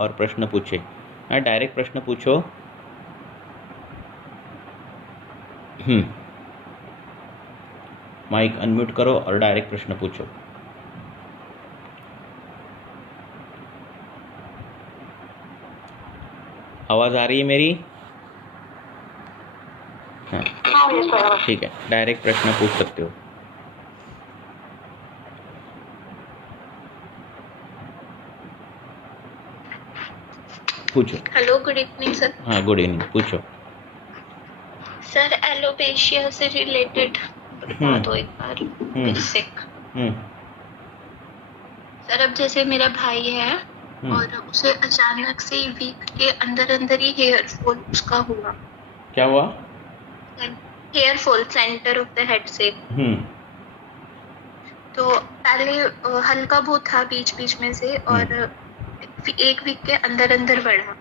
और प्रश्न पूछे। हाँ, डायरेक्ट प्रश्न पूछो। माइक अनम्यूट करो और डायरेक्ट प्रश्न पूछो। आवाज़ आ रही है मेरी? हाँ, ठीक है, डायरेक्ट प्रश्न पूछ सकते हो। पूछो। Hello, good evening sir. हाँ, गुड इवनिंग, पूछो। सर, एलोपेशिया से रिलेटेड बता दो एक बार बेसिक। सर, अब जैसे मेरा भाई है और उसे अचानक से वीक के अंदर अंदर ही हेयर फॉल उसका हुआ। क्या हुआ? Hair fall centre of the head से। तो पहले हल्का बहुत था बीच बीच में से, और एक वीक के अंदर अंदर बढ़ा।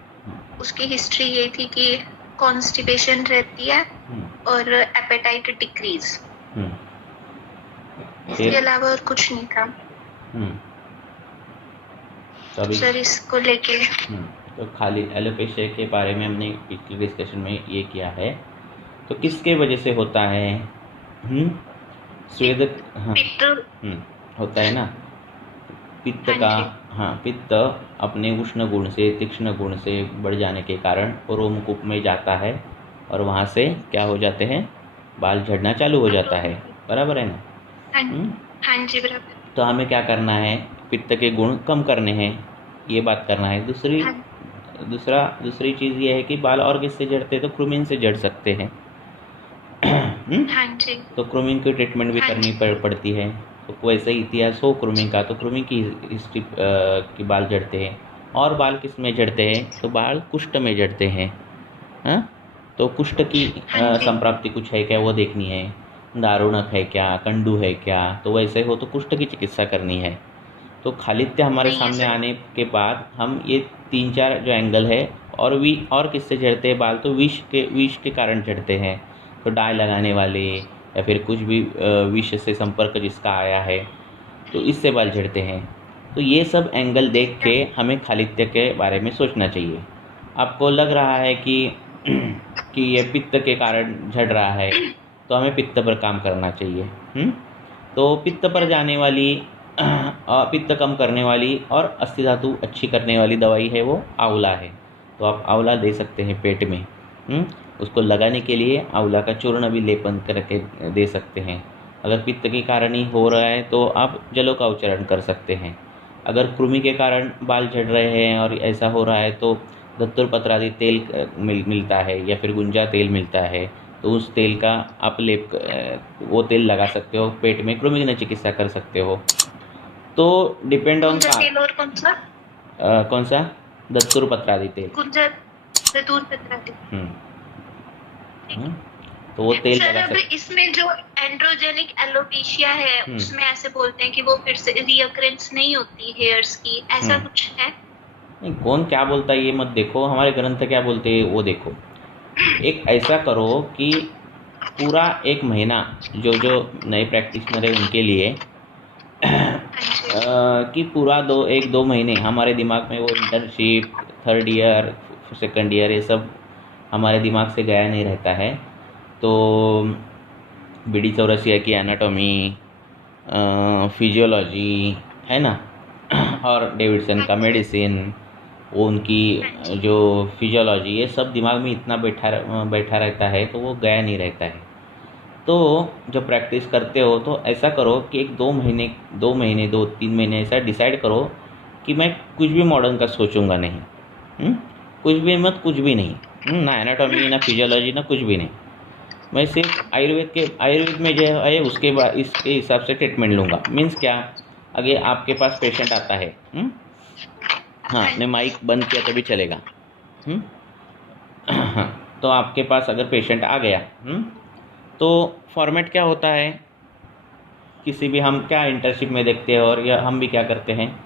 उसकी हिस्ट्री ये थी कि कॉन्स्टिपेशन रहती है और एपेटाइट डिक्रीज, इसके अलावा और कुछ नहीं था। तो सर, इसको लेके तो खाली एलोपेशिया के बारे में हमने पिछले डिस्कशन में ये किया है। तो किसके वजह से होता है? स्वेद होता है ना, पित्त का। हाँ, पित्त अपने उष्ण गुण से, तीक्ष्ण गुण से बढ़ जाने के कारण रोमकूप में जाता है और वहाँ से क्या हो जाते हैं? बाल झड़ना चालू हो जाता है। बराबर है ना? हाँ जी, बराबर। तो हमें क्या करना है? पित्त के गुण कम करने हैं, ये बात करना है। दूसरी चीज़ ये है कि बाल और किससे झड़ते हैं? तो क्रुमिन से झड़ सकते हैं। हाँ जी। तो क्रुमिन की ट्रीटमेंट भी करनी पड़ती है। तो वैसे ही इतिहास हो क्रुमिन का, तो क्रुमिन की हिस्ट्री की बाल झड़ते हैं। और बाल किस में झड़ते हैं? तो बाल कुष्ठ में झड़ते हैं। हाँ, तो कुष्ठ की संप्राप्ति कुछ है क्या, वो देखनी है। दारुणक है क्या, कंडू है क्या, तो वैसे हो तो कुष्ठ की चिकित्सा करनी है। तो खालित्य हमारे सामने आने के बाद हम ये 3-4 जो एंगल है, और किससे झड़ते हैं बाल? तो विष के कारण झड़ते हैं। तो डाई लगाने वाले या फिर कुछ भी विष से संपर्क जिसका आया है, तो इससे बाल झड़ते हैं। तो ये सब एंगल देख के हमें खालित्य के बारे में सोचना चाहिए। आपको लग रहा है कि ये पित्त के कारण झड़ रहा है, तो हमें पित्त पर काम करना चाहिए। तो पित्त पर जाने वाली, पित्त कम करने वाली और अस्थि धातु अच्छी करने वाली दवाई है वो आंवला है। तो आप आंवला दे सकते हैं पेट में। उसको लगाने के लिए आंवला का चूर्ण भी लेपन करके दे सकते हैं। अगर पित्त के कारण ही हो रहा है तो आप जलों का उच्चारण कर सकते हैं। अगर कृमि के कारण बाल झड़ रहे हैं और ऐसा हो रहा है तो धतूर आदि तेल मिलता है या फिर गुंजा तेल मिलता है, तो उस तेल का आप वो तेल लगा सकते हो पेट में, कृमि चिकित्सा कर सकते हो। तो डिपेंड ऑन कौन सा? धतूर आदि तेल। तो वो तेल लगा सकते। इसमें जो एंड्रोजेनिक एलोपेशिया है उसमें ऐसे बोलते हैं कि वो फिर से रीअकरेंस नहीं होती हेयर्स की, ऐसा कुछ है? नहीं, कौन क्या बोलता है ये मत देखो, हमारे ग्रंथ क्या बोलते हैं वो देखो। एक ऐसा करो कि पूरा 1 महीना जो नए प्रैक्टिशनर है उनके लिए कि पूरा 1-2 महीने हमारे दिमाग में वो internship, 3rd year, 2nd year, ये सब हमारे दिमाग से गया नहीं रहता है। तो बीडी चौरसिया की एनाटॉमी, फिजियोलॉजी है ना, और डेविडसन का मेडिसिन, वो उनकी जो फिजियोलॉजी, ये सब दिमाग में इतना बैठा रहता है तो वो गया नहीं रहता है। तो जब प्रैक्टिस करते हो तो ऐसा करो कि 2 महीने 2-3 महीने ऐसा डिसाइड करो कि मैं कुछ भी मॉडर्न का सोचूंगा नहीं। कुछ भी नहीं, ना एनाटॉमी ना फिजियोलॉजी ना कुछ भी नहीं। मैं सिर्फ आयुर्वेद में जो है उसके बाद इसके हिसाब से ट्रीटमेंट लूँगा। मीन्स क्या? अगर आपके पास पेशेंट आता है, हाँ, आपने माइक बंद किया तभी चलेगा। हाँ, तो आपके पास अगर पेशेंट आ गया, तो फॉर्मेट क्या होता है? किसी भी हम क्या इंटर्नशिप में देखते हैं, और या हम भी क्या करते हैं,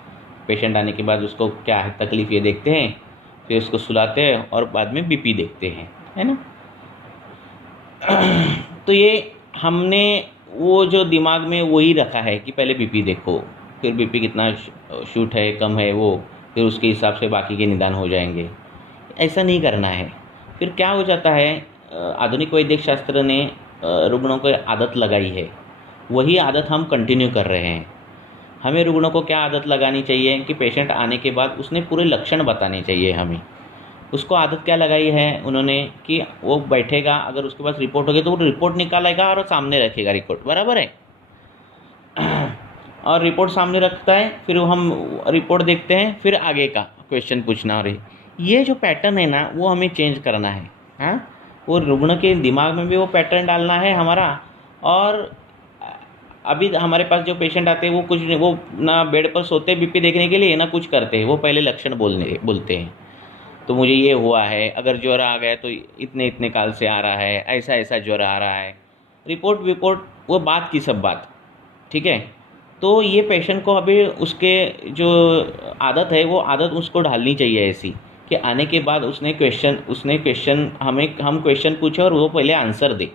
पेशेंट आने के बाद उसको क्या है तकलीफ़ ये देखते हैं, फिर उसको सुलाते हैं और बाद में बीपी देखते हैं, है ना। तो ये हमने वो जो दिमाग में वही रखा है कि पहले बीपी देखो, फिर बीपी कितना शूट है, कम है, वो फिर उसके हिसाब से बाकी के निदान हो जाएंगे। ऐसा नहीं करना है। फिर क्या हो जाता है, आधुनिक वैद्यक शास्त्र ने रुग्णों को आदत लगाई है, वही आदत हम कंटिन्यू कर रहे हैं। हमें रुग्णों को क्या आदत लगानी चाहिए कि पेशेंट आने के बाद उसने पूरे लक्षण बताने चाहिए। हमें उसको आदत क्या लगाई है उन्होंने कि वो बैठेगा, अगर उसके पास रिपोर्ट होगी तो वो रिपोर्ट निकालेगा और सामने रखेगा रिपोर्ट, बराबर है। और रिपोर्ट सामने रखता है, फिर हम रिपोर्ट देखते हैं, फिर आगे का क्वेश्चन पूछना। और ये जो पैटर्न है ना वो हमें चेंज करना है। हाँ, वो रुग्ण के दिमाग में भी वो पैटर्न डालना है हमारा। और अभी हमारे पास जो पेशेंट आते हैं वो ना बेड पर सोते बीपी देखने के लिए ना कुछ करते हैं, वो पहले लक्षण बोलते हैं। तो मुझे ये हुआ है, अगर ज्वर आ गया तो इतने इतने काल से आ रहा है, ऐसा ऐसा ज्वर आ रहा है, रिपोर्ट वो बात की सब बात, ठीक है। तो ये पेशेंट को अभी उसके जो आदत है वो आदत उसको ढालनी चाहिए ऐसी कि आने के बाद हम क्वेश्चन पूछे और वो पहले आंसर दे,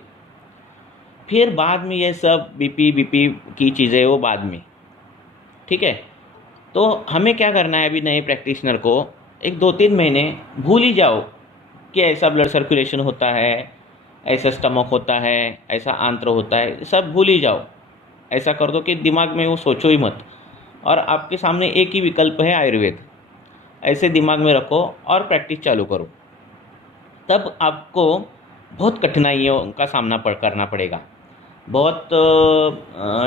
फिर बाद में ये सब बीपी की चीज़ें वो बाद में, ठीक है। तो हमें क्या करना है, अभी नए प्रैक्टिशनर को 1-2-3 महीने भूल ही जाओ कि ऐसा ब्लड सर्कुलेशन होता है, ऐसा स्टमक होता है, ऐसा आंत्र होता है, सब भूल ही जाओ। ऐसा कर दो कि दिमाग में वो सोचो ही मत, और आपके सामने एक ही विकल्प है आयुर्वेद, ऐसे दिमाग में रखो और प्रैक्टिस चालू करो। तब आपको बहुत कठिनाइयों का सामना करना पड़ेगा। बहुत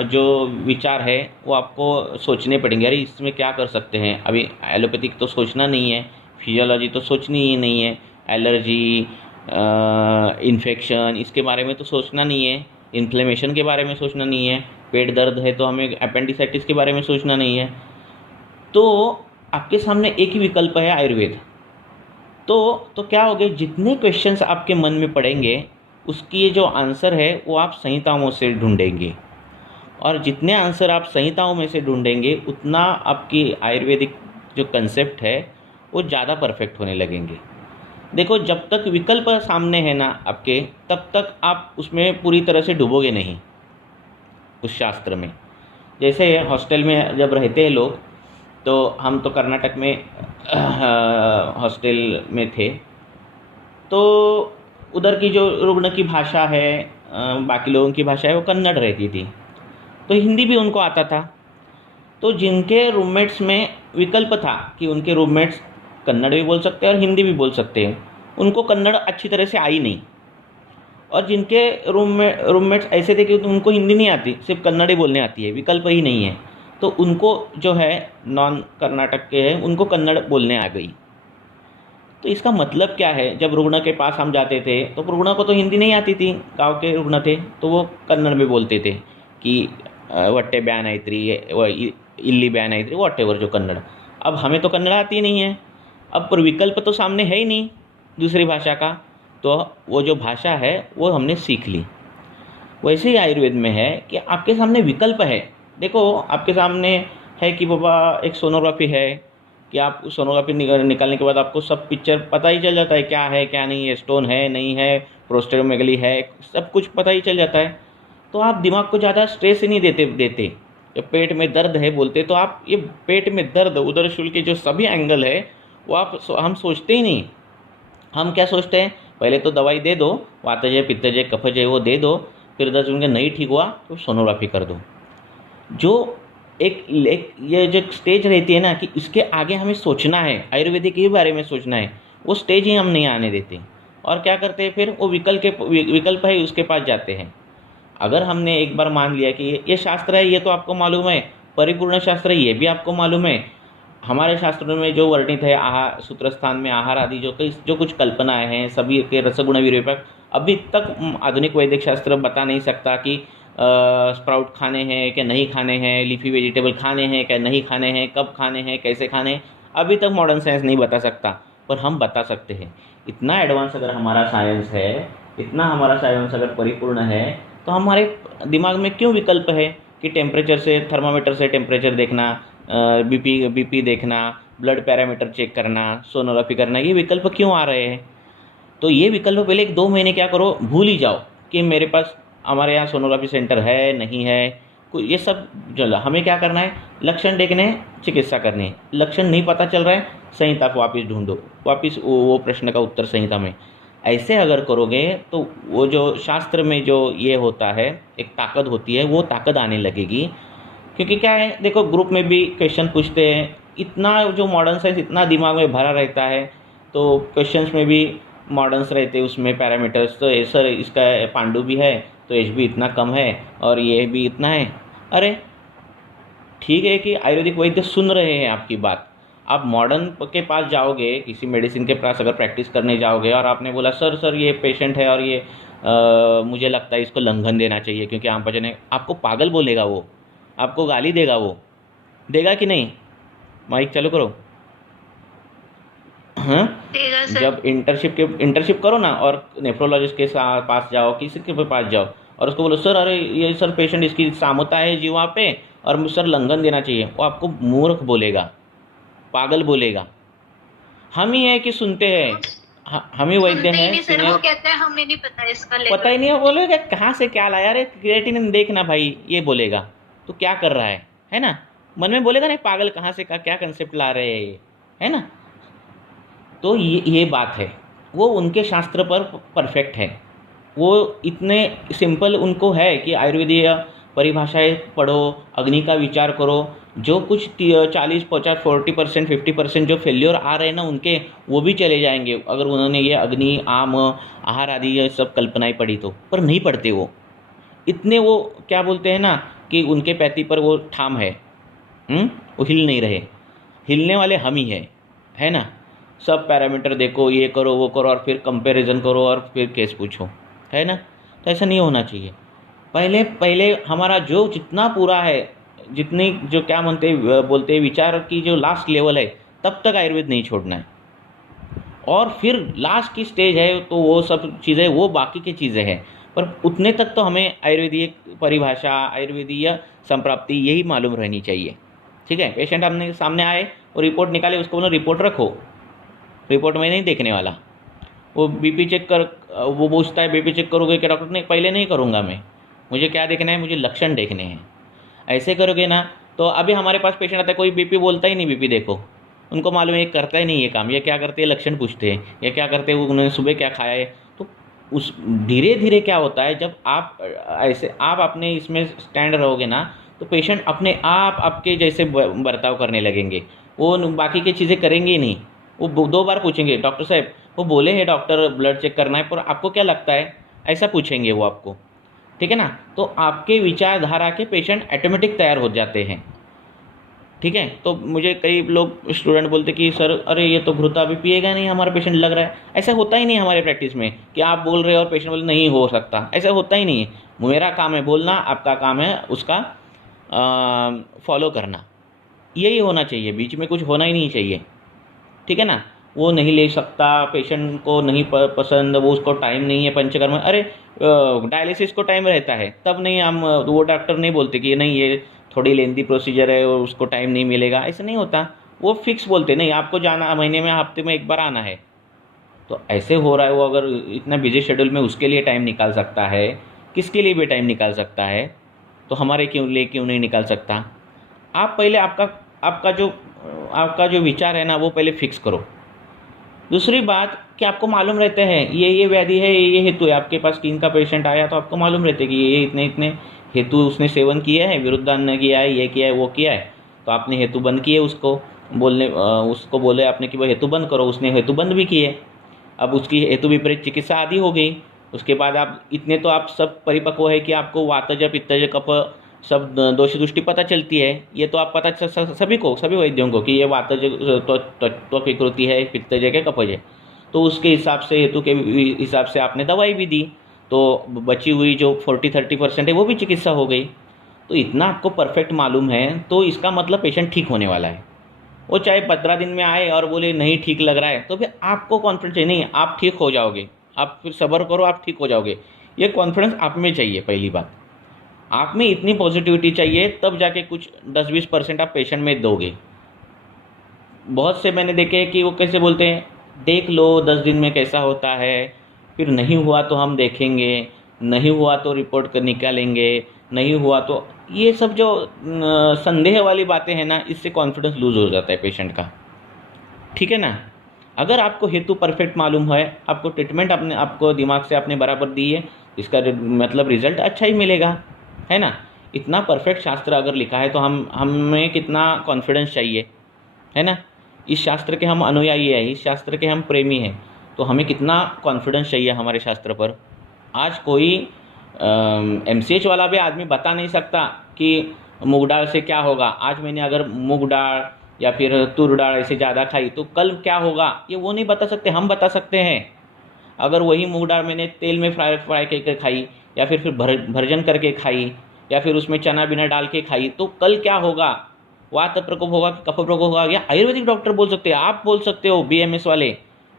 जो विचार है वो आपको सोचने पड़ेंगे, अरे इसमें क्या कर सकते हैं। अभी एलोपैथिक तो सोचना नहीं है, फिजियोलॉजी तो सोचनी ही नहीं है, एलर्जी, इन्फेक्शन इसके बारे में तो सोचना नहीं है, इन्फ्लेमेशन के बारे में सोचना नहीं है, पेट दर्द है तो हमें अपेंडिसाइटिस के बारे में सोचना नहीं है। तो आपके सामने एक ही विकल्प है आयुर्वेद। तो क्या होगा, जितने क्वेश्चंस आपके मन में पड़ेंगे उसकी जो आंसर है वो आप संहिताओं से ढूंढेंगे, और जितने आंसर आप संहिताओं में से ढूंढेंगे उतना आपकी आयुर्वेदिक जो कंसेप्ट है वो ज़्यादा परफेक्ट होने लगेंगे। देखो, जब तक विकल्प सामने है ना आपके, तब तक आप उसमें पूरी तरह से डूबोगे नहीं उस शास्त्र में। जैसे हॉस्टल में जब रहते हैं लोग, तो हम तो कर्नाटक में हॉस्टल में थे, तो उधर की जो रुग्ण की भाषा है, बाकी लोगों की भाषा है, वो कन्नड़ रहती थी, तो हिंदी भी उनको आता था। तो जिनके रूममेट्स में विकल्प था कि उनके रूममेट्स कन्नड़ भी बोल सकते हैं और हिंदी भी बोल सकते हैं, उनको कन्नड़ अच्छी तरह से आई नहीं। और जिनके रूममेट्स ऐसे थे कि उनको हिंदी नहीं आती, सिर्फ कन्नड़ ही बोलने आती है, विकल्प ही नहीं है, तो उनको जो है नॉन कर्नाटक के हैं उनको कन्नड़ बोलने आ गई। तो इसका मतलब क्या है, जब रुग्ण के पास हम जाते थे तो रुग्ण को तो हिंदी नहीं आती थी, गांव के रुग्ण थे, तो वो कन्नड़ में बोलते थे कि वट्टे ब्यान आयत्री, इल्ली ब्यान आयत्री, वॉट एवर जो कन्नड़। अब हमें तो कन्नड़ आती नहीं है, अब पर विकल्प तो सामने है ही नहीं दूसरी भाषा का, तो वो जो भाषा है वो हमने सीख ली। वैसे ही आयुर्वेद में है कि आपके सामने विकल्प है। देखो, आपके सामने है कि बाबा एक सोनोग्राफी है, कि आप सोनोग्राफी निकालने के बाद आपको सब पिक्चर पता ही चल जाता है, क्या है क्या नहीं है, स्टोन है नहीं है, प्रोस्टेटोमेगली है, सब कुछ पता ही चल जाता है। तो आप दिमाग को ज़्यादा स्ट्रेस ही नहीं देते। जब पेट में दर्द है बोलते, तो आप ये पेट में दर्द, उदर शुल्क के जो सभी एंगल है वो हम सोचते ही नहीं। हम क्या सोचते हैं, पहले तो दवाई दे दो, वातज है, पित्तज है, कफज है, वो दे दो, फिर 10 दिन नहीं ठीक हुआ तो सोनोग्राफी कर दो। जो एक ये जो स्टेज रहती है ना कि इसके आगे हमें सोचना है, आयुर्वेदिक के बारे में सोचना है, वो स्टेज ही हम नहीं आने देते। और क्या करते हैं, फिर वो विकल्प है उसके पास जाते हैं। अगर हमने एक बार मान लिया कि ये शास्त्र है, ये तो आपको मालूम है, परिपूर्ण शास्त्र है, ये भी आपको मालूम है, हमारे शास्त्रों में जो वर्णित है आहार सूत्रस्थान में आहार आदि जो कुछ कल्पनाएं हैं सभी के रसगुण विरूपक, अभी तक आधुनिक वैदिक शास्त्र बता नहीं सकता कि स्प्राउट खाने हैं कि नहीं खाने हैं, लीफी वेजिटेबल खाने हैं क्या नहीं खाने हैं, कब खाने हैं, कैसे खाने हैं, अभी तक मॉडर्न साइंस नहीं बता सकता, पर हम बता सकते हैं। इतना एडवांस अगर हमारा साइंस है, इतना हमारा साइंस अगर परिपूर्ण है, तो हमारे दिमाग में क्यों विकल्प है कि टेम्परेचर से, थर्मामीटर से टेम्परेचर देखना, बीपी देखना, ब्लड पैरामीटर चेक करना, सोनोग्राफी करना, ये विकल्प क्यों आ रहे हैं। तो ये विकल्प पहले 1-2 महीने क्या करो, भूल ही जाओ कि मेरे पास हमारे यहाँ सोनोग्राफी सेंटर है नहीं है, ये सब जो हमें क्या करना है, लक्षण देखने हैं, चिकित्सा करनी है। लक्षण नहीं पता चल रहा है, संहिता को वापस ढूंढो, वापस वो प्रश्न का उत्तर संहिता में। ऐसे अगर करोगे तो वो जो शास्त्र में जो ये होता है, एक ताकत होती है, वो ताकत आने लगेगी। क्योंकि क्या है, देखो ग्रुप में भी क्वेश्चन पूछते हैं, इतना जो मॉडर्न साइंस इतना दिमाग में भरा रहता है, तो क्वेश्चंस में भी मॉडर्न्स रहते हैं, उसमें पैरामीटर्स, तो सर इसका पांडु भी है तो एच भी इतना कम है और ये भी इतना है। अरे ठीक है कि आयुर्वेदिक वैद्य सुन रहे हैं आपकी बात। आप मॉडर्न के पास जाओगे, किसी मेडिसिन के पास अगर प्रैक्टिस करने जाओगे और आपने बोला सर ये पेशेंट है और ये मुझे लगता है इसको लंघन देना चाहिए क्योंकि आम पचन है, आपको पागल बोलेगा वो, आपको गाली देगा वो, देगा कि नहीं? माइक चालू करो। हाँ, जब इंटर्नशिप करो ना और नेफ्रोलॉजिस्ट के पास जाओ, किसी के पास जाओ और उसको बोलो सर अरे ये सर पेशेंट इसकी सामता है जीवा पे और सर लंघन देना चाहिए, वो आपको मूर्ख बोलेगा, पागल बोलेगा। हम ही है कि सुनते हैं, हम ही वैद्य हैं, सर वो कहते हैं हमें नहीं पता इसका लेवल, पता ही नहीं है, बोलेगा कहाँ से क्या लाया, अरे क्रिएटिनिन देखना भाई, ये बोलेगा तो क्या कर रहा है ना, मन में बोलेगा नहीं पागल कहाँ से क्या कंसेप्ट ला रहे हैं, है ना। तो ये बात है, वो उनके शास्त्र पर परफेक्ट है, वो इतने सिंपल उनको है कि आयुर्वेदीय परिभाषाएं पढ़ो, अग्नि का विचार करो, जो कुछ 40, 50, 40%, 50% जो फेल्योर आ रहे हैं ना उनके, वो भी चले जाएंगे अगर उन्होंने ये अग्नि, आम, आहार आदि ये सब कल्पनाएं पढ़ी तो। पर नहीं पढ़ते वो, इतने वो क्या बोलते हैं ना कि उनके पैती पर वो ठाम है, वो हिल नहीं रहे। हिलने वाले हम ही है ना। सब पैरामीटर देखो, ये करो वो करो और फिर कंपैरिजन करो और फिर केस पूछो, है ना। तो ऐसा नहीं होना चाहिए। पहले हमारा जो जितना पूरा है, जितनी जो क्या बोलते हैं विचार की जो लास्ट लेवल है, तब तक आयुर्वेद नहीं छोड़ना है। और फिर लास्ट की स्टेज है तो वो सब चीज़ें, वो बाकी की चीज़ें हैं, पर उतने तक तो हमें आयुर्वेदीय परिभाषा, आयुर्वेदीय संप्राप्ति यही मालूम रहनी चाहिए। ठीक है, पेशेंट आपने सामने आए और रिपोर्ट निकाले, उसको बोलो रिपोर्ट रखो, रिपोर्ट में नहीं देखने वाला। वो बीपी चेक कर, वो पूछता है बीपी चेक करोगे क्या डॉक्टर? नहीं, पहले नहीं करूँगा मैं, मुझे क्या देखना है, मुझे लक्षण देखने हैं। ऐसे करोगे ना तो अभी हमारे पास पेशेंट आता है, कोई बीपी बोलता ही नहीं, बीपी देखो, उनको मालूम है ये करता ही नहीं ये काम, ये क्या करते हैं लक्षण पूछते हैं, ये क्या करते हैं उन्होंने सुबह क्या खाया है। तो उस धीरे धीरे क्या होता है, जब आप ऐसे आप अपने इसमें स्टैंड रहोगे ना, तो पेशेंट अपने आप आपके जैसे बर्ताव करने लगेंगे, वो बाकी की चीज़ें करेंगे ही नहीं। वो 2 बार पूछेंगे, डॉक्टर साहब वो बोले हैं डॉक्टर ब्लड चेक करना है, पर आपको क्या लगता है, ऐसा पूछेंगे वो आपको। ठीक है ना। तो आपके विचारधारा के पेशेंट ऑटोमेटिक तैयार हो जाते हैं। ठीक है। तो मुझे कई लोग स्टूडेंट बोलते कि सर अरे ये तो घृता अभी पिएगा नहीं हमारा पेशेंट, लग रहा है। ऐसा होता ही नहीं हमारे प्रैक्टिस में कि आप बोल रहे हो और पेशेंट बोले नहीं हो सकता, ऐसा होता ही नहीं है। मेरा काम है बोलना, आपका काम है उसका फॉलो करना, यही होना चाहिए, बीच में कुछ होना ही नहीं चाहिए। ठीक है ना। वो नहीं ले सकता, पेशेंट को नहीं पसंद, वो उसको टाइम नहीं है पंचकर्म, अरे डायलिसिस को टाइम रहता है, तब नहीं हम वो डॉक्टर नहीं बोलते कि नहीं ये थोड़ी लेंदी प्रोसीजर है और उसको टाइम नहीं मिलेगा, ऐसा नहीं होता। वो फिक्स बोलते नहीं आपको जाना महीने में, हफ्ते में 1 बार आना है। तो ऐसे हो रहा है, वो अगर इतना बिजी शेड्यूल में उसके लिए टाइम निकाल सकता है, किसके लिए भी टाइम निकाल सकता है, तो हमारे क्यों नहीं निकाल सकता। आप पहले आपका जो विचार है ना, वो पहले फिक्स करो। दूसरी बात कि आपको मालूम रहते हैं ये व्याधि है, ये हेतु है। आपके पास स्किन का पेशेंट आया तो आपको मालूम रहते कि ये इतने हेतु उसने सेवन किया है, विरुद्धान्न किया है, ये किया है, वो किया है, तो आपने हेतु बंद किए, उसको बोले आपने कि भाई हेतु बंद करो, उसने हेतु बंद भी किए। अब उसकी हेतु विपरीत चिकित्सा आदि हो गई। उसके बाद आप इतने तो आप सब परिपक्व है कि आपको वातज, पित्तज, कफ सब दोषी दृष्टि पता चलती है। ये तो आप पता सभी वैद्यों को कि ये वातज त्वक विकृति है, पित्तज है, कफज है। तो उसके हिसाब से, हेतु के हिसाब से आपने दवाई भी दी, तो बची हुई जो 40-30% है वो भी चिकित्सा हो गई। तो इतना आपको परफेक्ट मालूम है, तो इसका मतलब पेशेंट ठीक होने वाला है। वो चाहे 15 दिन में आए और बोले नहीं ठीक लग रहा है, तो फिर आपको कॉन्फिडेंस चाहिए, नहीं आप ठीक हो जाओगे, आप फिर सब्र करो, आप ठीक हो जाओगे। ये कॉन्फिडेंस आप में चाहिए। पहली बात, आप में इतनी पॉजिटिविटी चाहिए, तब जाके कुछ 10-20% आप पेशेंट में दोगे। बहुत से मैंने देखे हैं कि वो कैसे बोलते हैं, देख लो 10 दिन में कैसा होता है, फिर नहीं हुआ तो हम देखेंगे, नहीं हुआ तो रिपोर्ट कर निकालेंगे, नहीं हुआ तो ये सब जो संदेह वाली बातें हैं ना, इससे कॉन्फिडेंस लूज़ हो जाता है पेशेंट का। ठीक है ना। अगर आपको हेतु परफेक्ट मालूम है, आपको ट्रीटमेंट अपने आपको दिमाग से आपने बराबर दी है, इसका मतलब रिजल्ट अच्छा ही मिलेगा, है ना। इतना परफेक्ट शास्त्र अगर लिखा है तो हमें कितना कॉन्फिडेंस चाहिए, है ना। इस शास्त्र के हम अनुयायी हैं, इस शास्त्र के हम प्रेमी हैं, तो हमें कितना कॉन्फिडेंस चाहिए हमारे शास्त्र पर। आज कोई MCH वाला भी आदमी बता नहीं सकता कि मूंग दाल से क्या होगा। आज मैंने अगर मूंग दाल या फिर तूर दाल ऐसे ज़्यादा खाई तो कल क्या होगा, ये वो नहीं बता सकते, हम बता सकते हैं। अगर वही मूंग दाल मैंने तेल में फ्राई करके खाई या फिर भर्जन करके खाई या फिर उसमें चना बिना डाल के खाई तो कल क्या होगा, वात प्रकोप होगा कि कफ प्रकोप होगा, या आयुर्वेदिक डॉक्टर बोल सकते हैं, आप बोल सकते हो, BMS वाले।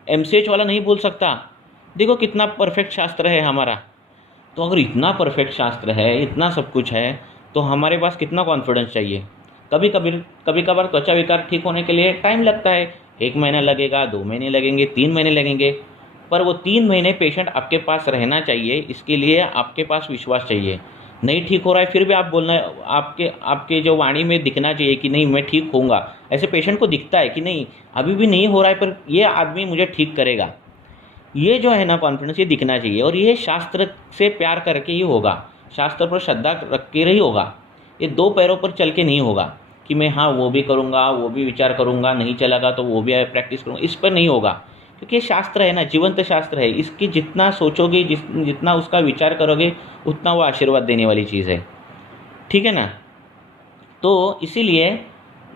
MCH वाला नहीं बोल सकता। देखो कितना परफेक्ट शास्त्र है हमारा। तो अगर इतना परफेक्ट शास्त्र है, इतना सब कुछ है, तो हमारे पास कितना कॉन्फिडेंस चाहिए। कभी कभार त्वचा विकार ठीक होने के लिए टाइम लगता है, 1 महीना लगेगा, 2 महीने लगेंगे, 3 महीने लगेंगे, पर वो 3 महीने पेशेंट आपके पास रहना चाहिए। इसके लिए आपके पास विश्वास चाहिए। नहीं ठीक हो रहा है फिर भी आप बोलना, आपके जो वाणी में दिखना चाहिए कि नहीं मैं ठीक होऊंगा। ऐसे पेशेंट को दिखता है कि नहीं अभी भी नहीं हो रहा है पर ये आदमी मुझे ठीक करेगा। ये जो है ना कॉन्फिडेंस, ये दिखना चाहिए। और ये शास्त्र से प्यार करके ही होगा, शास्त्र पर श्रद्धा रख के ही होगा। ये 2 पैरों पर चल के नहीं होगा कि मैं हाँ वो भी करूँगा, वो भी विचार करूँगा, नहीं चलेगा तो वो भी प्रैक्टिस करूँगा, इस पर नहीं होगा। क्योंकि ये शास्त्र है ना, जीवंत शास्त्र है। इसकी जितना सोचोगे, जितना उसका विचार करोगे, उतना वो आशीर्वाद देने वाली चीज़ है। ठीक है ना। तो इसीलिए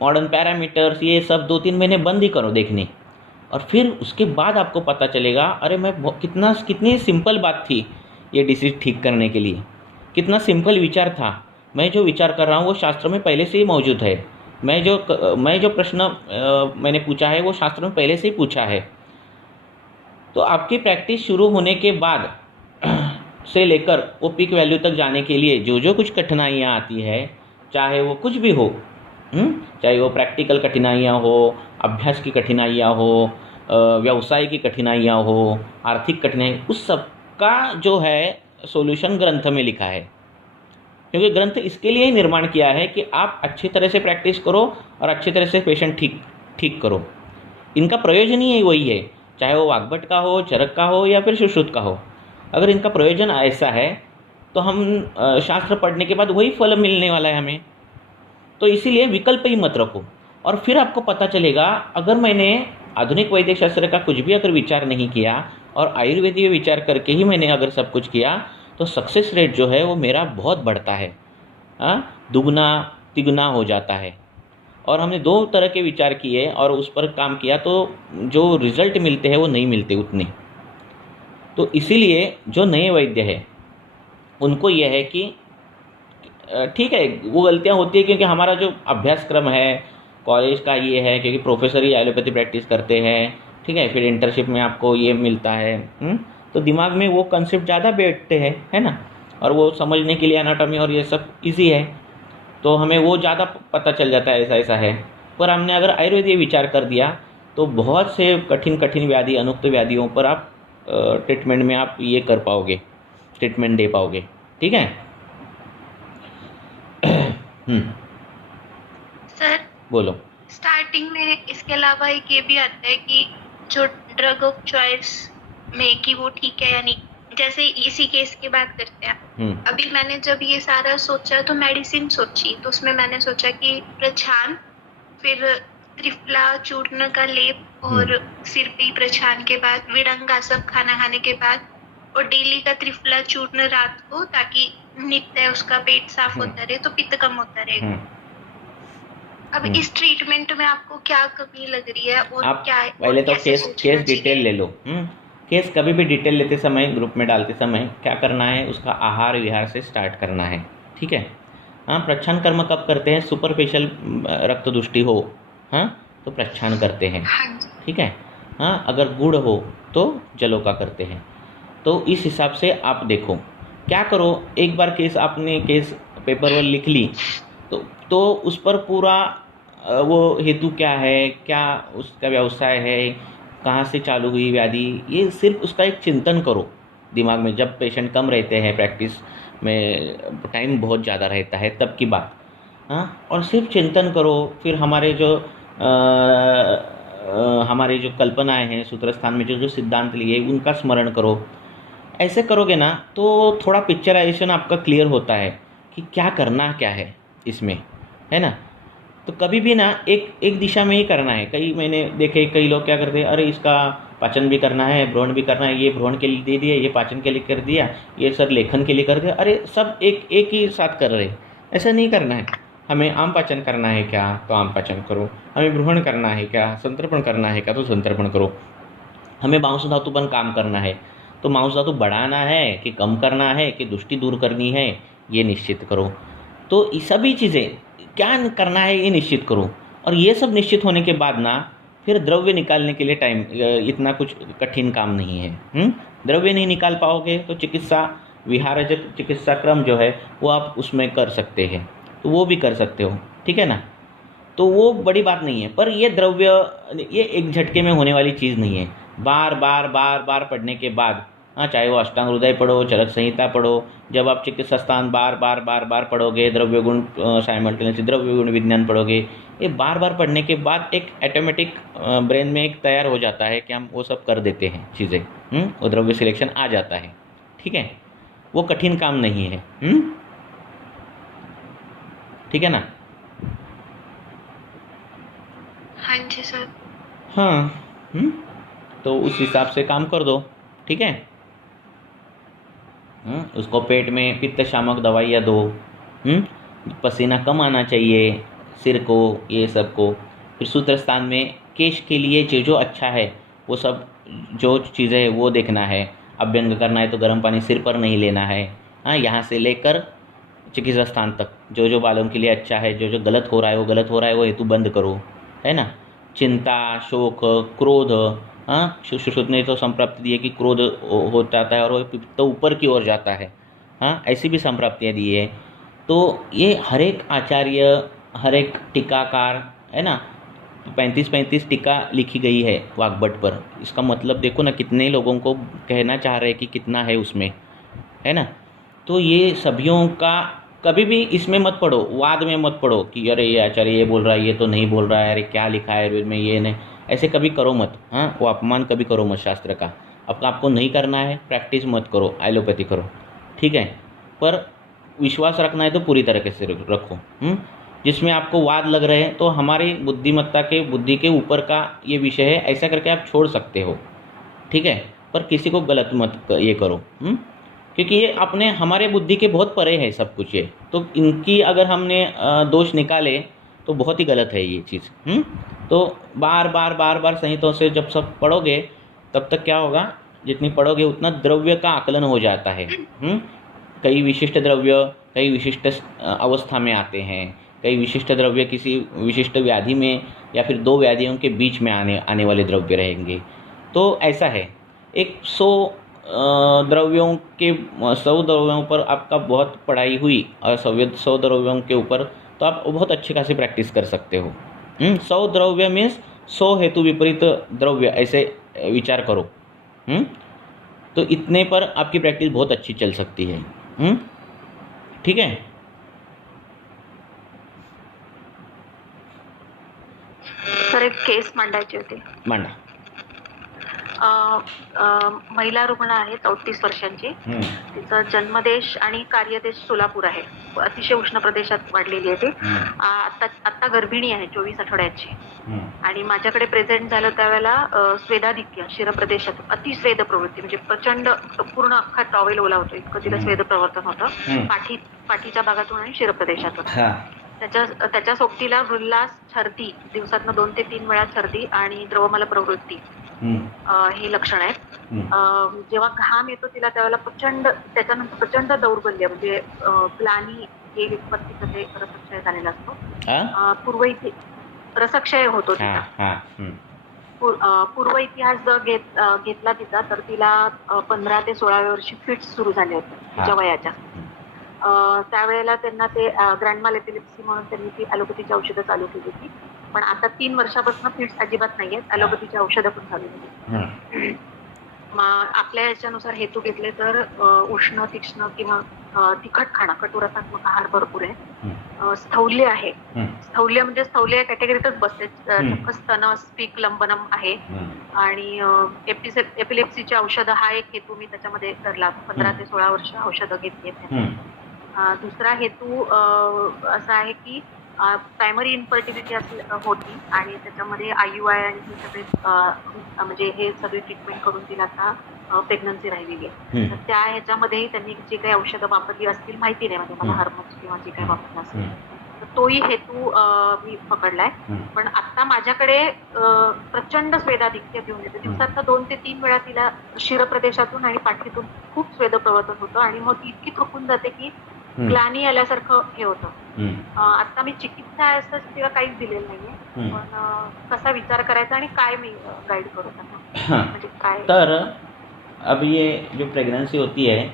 मॉडर्न पैरामीटर्स ये सब 2-3 महीने बंद ही करो देखने, और फिर उसके बाद आपको पता चलेगा अरे मैं कितनी सिंपल बात थी ये डिसीज ठीक करने के लिए, कितना सिंपल विचार था। मैं जो विचार कर रहा हूँ वो शास्त्र में पहले से ही मौजूद है। मैं जो प्रश्न मैंने पूछा है वो शास्त्र में पहले से ही पूछा है। तो आपकी प्रैक्टिस शुरू होने के बाद से लेकर वो पीक वैल्यू तक जाने के लिए जो जो कुछ कठिनाइयाँ आती है, चाहे वो कुछ भी हो, चाहे वो प्रैक्टिकल कठिनाइयाँ हो, अभ्यास की कठिनाइयाँ हो, व्यवसाय की कठिनाइयाँ हो, आर्थिक कठिनाई, उस सब का जो है सॉल्यूशन ग्रंथ में लिखा है। क्योंकि ग्रंथ इसके लिए ही निर्माण किया है कि आप अच्छी तरह से प्रैक्टिस करो और अच्छी तरह से पेशेंट ठीक करो। इनका प्रयोजन ही वही है, चाहे वो वाग्भट का हो, चरक का हो या फिर सुश्रुत का हो। अगर इनका प्रयोजन ऐसा है तो हम शास्त्र पढ़ने के बाद वही फल मिलने वाला है हमें। तो इसीलिए विकल्प ही मत रखो। और फिर आपको पता चलेगा अगर मैंने आधुनिक वैदिक शास्त्र का कुछ भी अगर विचार नहीं किया और आयुर्वेदीय विचार करके ही मैंने अगर सब कुछ किया तो सक्सेस रेट जो है वो मेरा बहुत बढ़ता है, दुगना तिगुना हो जाता है। और हमने 2 तरह के विचार किए और उस पर काम किया तो जो रिजल्ट मिलते हैं वो नहीं मिलते उतने। तो इसीलिए जो नए वैद्य है उनको यह है कि ठीक है वो गलतियां होती है क्योंकि हमारा जो अभ्यासक्रम है कॉलेज का ये है, क्योंकि प्रोफेसर ही एलोपैथी प्रैक्टिस करते हैं, ठीक है, फिर इंटर्नशिप में आपको ये मिलता है, तो दिमाग में वो कंसेप्ट ज़्यादा बैठते हैं, है ना। और वो समझने के लिए एनाटॉमी और ये सब इजी है, तो हमें वो ज़्यादा पता चल जाता है ऐसा ऐसा है। पर हमने अगर आयुर्वेदीय विचार कर दिया तो बहुत से कठिन व्याधि, अनुक्त व्याधियों पर आप ट्रीटमेंट में आप ये कर पाओगे, ट्रीटमेंट दे पाओगे। ठीक है। सर बोलो। स्टार्टिंग में इसके अलावा एक ये भी आता है कि जो ड्रग ऑफ चॉइस में कि वो ठीक है या नहीं, जैसे इसी केस की बात करते हैं। अभी मैंने जब ये सारा सोचा तो मेडिसिन सोची, तो उसमें मैंने सोचा कि प्रछान, फिर त्रिफला चूर्ण का लेप और सिर पे प्रछान के बाद विड़ंगा सब खाना खाने के बाद, और डेली का त्रिफला चूर्ण रात को, ताकि नित्य उसका पेट साफ होता रहे तो पित्त कम होता रहेगा। अब इस ट्रीटमेंट में आपको क्या कमी लग रही है और आप क्या पहले तो केस डिटेल ले लो। केस कभी भी डिटेल लेते समय, ग्रुप में डालते समय क्या करना है, उसका आहार विहार से स्टार्ट करना है। ठीक है। प्रच्छान कर्म कब करते हैं, सुपरफिशियल रक्त दुष्टि हो, तो प्रच्छान करते हैं। ठीक है। अगर गुड़ हो तो जलों का करते हैं। तो इस हिसाब से आप देखो क्या करो। एक बार आपने केस पेपर पर लिख ली तो उस पर पूरा वो हेतु क्या है, क्या उसका व्यवसाय है, कहाँ से चालू हुई व्याधि, ये सिर्फ उसका एक चिंतन करो दिमाग में। जब पेशेंट कम रहते हैं, प्रैक्टिस में टाइम बहुत ज़्यादा रहता है तब की बात। हाँ, और सिर्फ चिंतन करो, फिर हमारे जो कल्पनाएं हैं सूत्र स्थान में जो जो सिद्धांत लिए उनका स्मरण करो। ऐसे करोगे ना तो थोड़ा पिक्चराइजेशन आपका क्लियर होता है कि क्या करना क्या है इसमें, है ना। तो कभी भी ना एक एक दिशा में ही करना है। मैंने देखे कई लोग क्या करते हैं, अरे इसका पाचन भी करना है, भ्रूण भी करना है, ये भ्रूण के लिए दे दिया, ये पाचन के लिए कर दिया, ये सर लेखन के लिए कर दिया, अरे सब एक एक ही साथ कर रहे हैं। ऐसा नहीं करना है। हमें आम पाचन करना है क्या तो आम पाचन करो, हमें भ्रूण करना है क्या, संतर्पण करना है क्या तो संतर्पण करो, हमें मांस धातु पर काम करना है तो मांस धातु बढ़ाना है कि कम करना है कि दुष्टि दूर करनी है, ये निश्चित करो। तो ये सभी चीज़ें क्या करना है ये निश्चित करो। और ये सब निश्चित होने के बाद ना फिर द्रव्य निकालने के लिए टाइम इतना कुछ कठिन काम नहीं है। द्रव्य नहीं निकाल पाओगे तो चिकित्सा विहारजक चिकित्सा क्रम जो है वो आप उसमें कर सकते हैं, तो वो भी कर सकते हो, ठीक है ना। तो वो बड़ी बात नहीं है। पर ये द्रव्य ये एक झटके में होने वाली चीज़ नहीं है। बार बार बार बार पढ़ने के बाद, हाँ, चाहे वो अष्टांग हृदय पढ़ो, चरक संहिता पढ़ो, जब आप चिकित्सा स्थान बार बार बार बार पढ़ोगे, द्रव्य गुण साइमल्टेनियसली द्रव्य गुण विज्ञान पढ़ोगे, ये बार बार पढ़ने के बाद एक ऑटोमेटिक ब्रेन में एक तैयार हो जाता है कि हम वो सब कर देते हैं चीज़ें। वो द्रव्य सिलेक्शन आ जाता है, ठीक है। वो कठिन काम नहीं है। ठीक है ना। हाँ जी सर। हाँ। तो उस हिसाब से काम कर दो, ठीक है। उसको पेट में पित्त शामक दवाइयाँ दो। पसीना कम आना चाहिए सिर को, ये सब को। फिर सूत्र स्थान में केश के लिए जो जो अच्छा है वो सब जो चीज़ें है वो देखना है। अभ्यंग करना है तो गर्म पानी सिर पर नहीं लेना है। हाँ, यहाँ से लेकर चिकित्सा स्थान तक जो जो बालों के लिए अच्छा है, जो जो गलत हो रहा है वो हेतु बंद करो, है ना। चिंता, शोक, क्रोध, हाँ, सुश्रुत ने तो संप्राप्ति दी है कि क्रोध हो जाता है और वो तो ऊपर की ओर जाता है। हाँ, ऐसी भी संप्राप्तियाँ दी है। तो ये हर एक आचार्य, हर एक टीकाकार, है ना, 35 टीका लिखी गई है वाग्भट पर। इसका मतलब देखो ना कितने लोगों को कहना चाह रहे हैं कि कितना है उसमें, है ना। तो ये सभियों का कभी भी इसमें मत पढ़ो, वाद में मत पढ़ो कि अरे ये आचार्य ये बोल रहा है, ये तो नहीं बोल रहा है, अरे क्या लिखा है आयुर्वेद में, ये नहीं, ऐसे कभी करो मत। हाँ, वो अपमान कभी करो मत शास्त्र का। अब आपको नहीं करना है, प्रैक्टिस मत करो, एलोपैथी करो, ठीक है। पर विश्वास रखना है तो पूरी तरीके से रखो। जिसमें आपको वाद लग रहे हैं तो हमारी बुद्धिमत्ता के बुद्धि के ऊपर का ये विषय है, ऐसा करके आप छोड़ सकते हो, ठीक है। पर किसी को गलत मत ये करो, क्योंकि ये अपने हमारे बुद्धि के बहुत परे है सब कुछ ये। तो इनकी अगर हमने दोष निकाले तो बहुत ही गलत है ये चीज़। तो बार बार बार बार संहिताओं से जब सब पढ़ोगे तब तक क्या होगा, जितनी पढ़ोगे उतना द्रव्य का आकलन हो जाता है। कई विशिष्ट द्रव्य कई विशिष्ट अवस्था में आते हैं, कई विशिष्ट द्रव्य किसी विशिष्ट व्याधि में या फिर दो व्याधियों के बीच में आने वाले द्रव्य रहेंगे। तो ऐसा है, एक 100 द्रव्यों पर आपका बहुत पढ़ाई हुई और 100 द्रव्यों के ऊपर तो आप बहुत अच्छी खासी प्रैक्टिस कर सकते हो। 100 द्रव्य मीन्स 100 हेतु विपरीत द्रव्य, ऐसे विचार करो। तो इतने पर आपकी प्रैक्टिस बहुत अच्छी चल सकती है। ठीक है। सर एक केस मांडायची होती। मांडा। महिला रुग्ण आहे 34 वर्षांची। तिचा जन्मदेश आणि कार्यदेश सोलापूर आहे। अतिशय उष्ण प्रदेशात वाढलेली आहे ती। आता गर्भिणी आहे 24 आठवड्याची। आणि माझ्याकडे प्रेझेंट झालं त्यावेळेला स्वेदाधिक्य शिरप्रदेशात अतिस्वेद प्रवृत्ती, म्हणजे प्रचंड पूर्ण अख्खा टॉवेल ओला होतो इतकं तिला स्वेद प्रवर्तन होतं पाठीच्या भागातून आणि शिरप्रदेशातून। त्याच्या सोबतीला वृल्लास, छर्दी, दिवसातनं 2 ते 3 वेळा छर्दी आणि द्रवमल प्रवृत्ती हे लक्षण आहेत। जेव्हा घाम येतो तिला त्यावेळेला त्याच्यानंतर प्रचंड दौर्बल्य, म्हणजे ग्लानी हे वित्पत्तीचं ते रसक्षय झालेला असतो। पूर्व रसक्षय होतो तिचा। पूर्व इतिहास जर घेतला तिचा तर तिला 15 ते 16व्या वर्षी फिट्स सुरू झाले होते तिच्या वयाच्या। त्यावेळेला त्यांना ते ग्रँडमाल एपिलेप्सी म्हणून त्यांनी ती ॲलोपॅथीची औषधं चालू केली होती। पण आता 3 वर्षापासून फिट्स अजिबात नाहीयेत, ॲलोपॅथीची औषधं पण चालू केली। आपल्या याच्यानुसार हेतू घेतले तर उष्ण, तीक्ष्ण किंवा तिखट खाणं, कटुरसात्मक आहार भरपूर आहे. स्थौल्य आहे. स्थौल्य म्हणजे स्थौल्य कॅटेगरीतच बसते. चक्क स्तन, स्पीक, लंबनम आहे. आणि एपिलेप्सीची औषधं हा एक हेतू मी त्याच्यामध्ये धरला. 15 ते 16 वर्ष औषधं घेतली. दुसरा हेतू असा आहे की प्रायमरी इन्फर्टिलिटी होती आणि त्याच्यामध्ये IUI आणि हे सगळे म्हणजे हे सगळे ट्रीटमेंट करून तिला आता प्रेग्नन्सी राहिलेली आहे. तर त्या ह्याच्यामध्येही त्यांनी जी काही औषधं वापरली असतील माहिती नाही, म्हणजे मला हार्मोन्स किंवा जे काही वापरलं असेल तर तोही हेतू मी पकडलाय. पण आता माझ्याकडे प्रचंड स्वेदाधिक्य घेऊन येते. दिवसात 2 ते 3 वेळा तिला शिरप्रदेशातून आणि पाठीतून खूप स्वेद प्रवर्तन होतं आणि मग ती इतकी थकून जाते की ग्लानी आल्यासारखं हे होतं. आता मी चिकित्सा असं तिला काहीच दिलेलं नाहीये, पण कसा विचार करायचा आणि काय मी गाईड करू त्यांना, म्हणजे काय. तर अब ये जो प्रेगनेंसी होती है,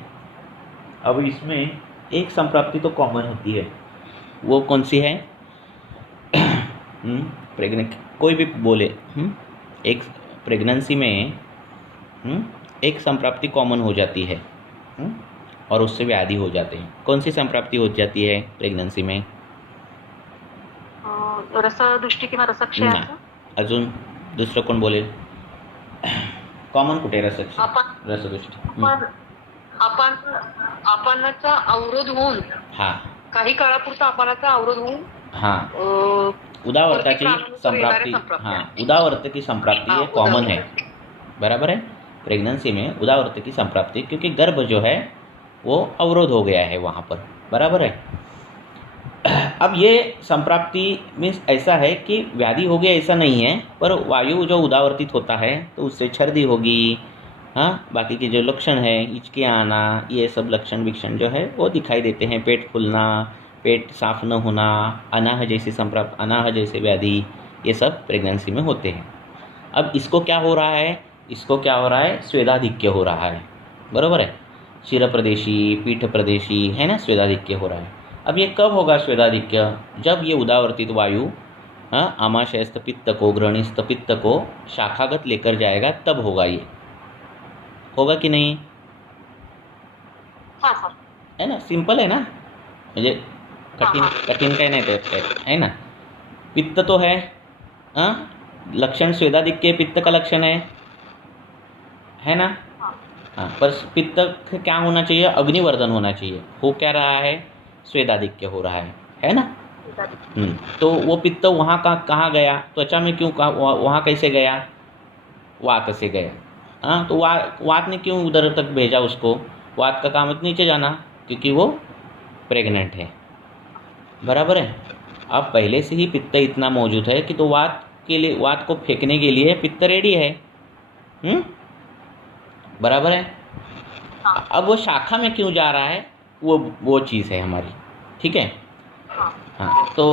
अब इसमें एक संप्राप्ति तो कॉमन होती है, वो कौन सी है? प्रेग्नेंट कोई भी बोले, एक प्रेगनेंसी में एक संप्राप्ति कॉमन हो जाती है और उससे व्याधि हो जाते हैं. कौन सी संप्राप्ति हो जाती है प्रेग्नेंसी में? रसदृष्टी किंवा रसक्षयाचं. अजून दुसरं कोण बोलेल? कॉमन कुठे रसदृष्टी? अपानाचा अवरोध होऊन, काही काळापुरता अपानाचा अवरोध होऊन उदावर्ताची संप्राप्ति. उदावर्त की संप्राप्ति ये कॉमन है, बराबर है. प्रेगनेंसी में उदावर्त की संप्राप्ति, क्योंकि गर्भ जो है वो अवरोध हो गया है वहाँ पर, बराबर है. अब ये संप्राप्ति मीन्स ऐसा है कि व्याधि हो गया ऐसा नहीं है, पर वायु जो उदावर्तित होता है तो उससे छर्दी होगी. बाकी के जो लक्षण है, हिचके आना, ये सब लक्षण विक्षण जो है वो दिखाई देते हैं. पेट फूलना, पेट साफ न होना, अनाह जैसे व्याधि, ये सब प्रेगनेंसी में होते हैं. अब इसको क्या हो रहा है? स्वेदाधिक्य हो रहा है, बराबर है. शिर प्रदेशी, पीठ प्रदेशी है ना, स्वेदाधिक्य हो रहा है. अब ये कब होगा स्वेदाधिक्य? जब ये उदावर्तित वायु आमाशयस्थ पित्त को, ग्रहणीस्थ पित्त को शाखागत लेकर जाएगा, तब होगा. ये होगा कि नहीं? है ना, सिंपल है ना, म्हणजे कठीण काही नाही त्यात, है ना. पित्त तो है, लक्षण स्वेदाधिक्य पित्त का लक्षण है ना. पर पित्त क्या होना चाहिए? अग्निवर्धन होना चाहिए. हो क्या रहा है? स्वेदाधिक्य हो रहा है ना. तो वो पित्त वहाँ का कहाँ गया? त्वचा में क्यों, वहाँ कैसे गया? वात से गया. तो वात ने क्यों उधर तक भेजा उसको? वात का काम है नीचे जाना, क्योंकि वो प्रेग्नेंट है, बराबर है. अब पहले से ही पित्त इतना मौजूद है कि तो वात को फेंकने के लिए पित्त रेडी है. बराबर है. अब वो शाखा में क्यों जा रहा है? वो चीज़ है हमारी, ठीक है. तो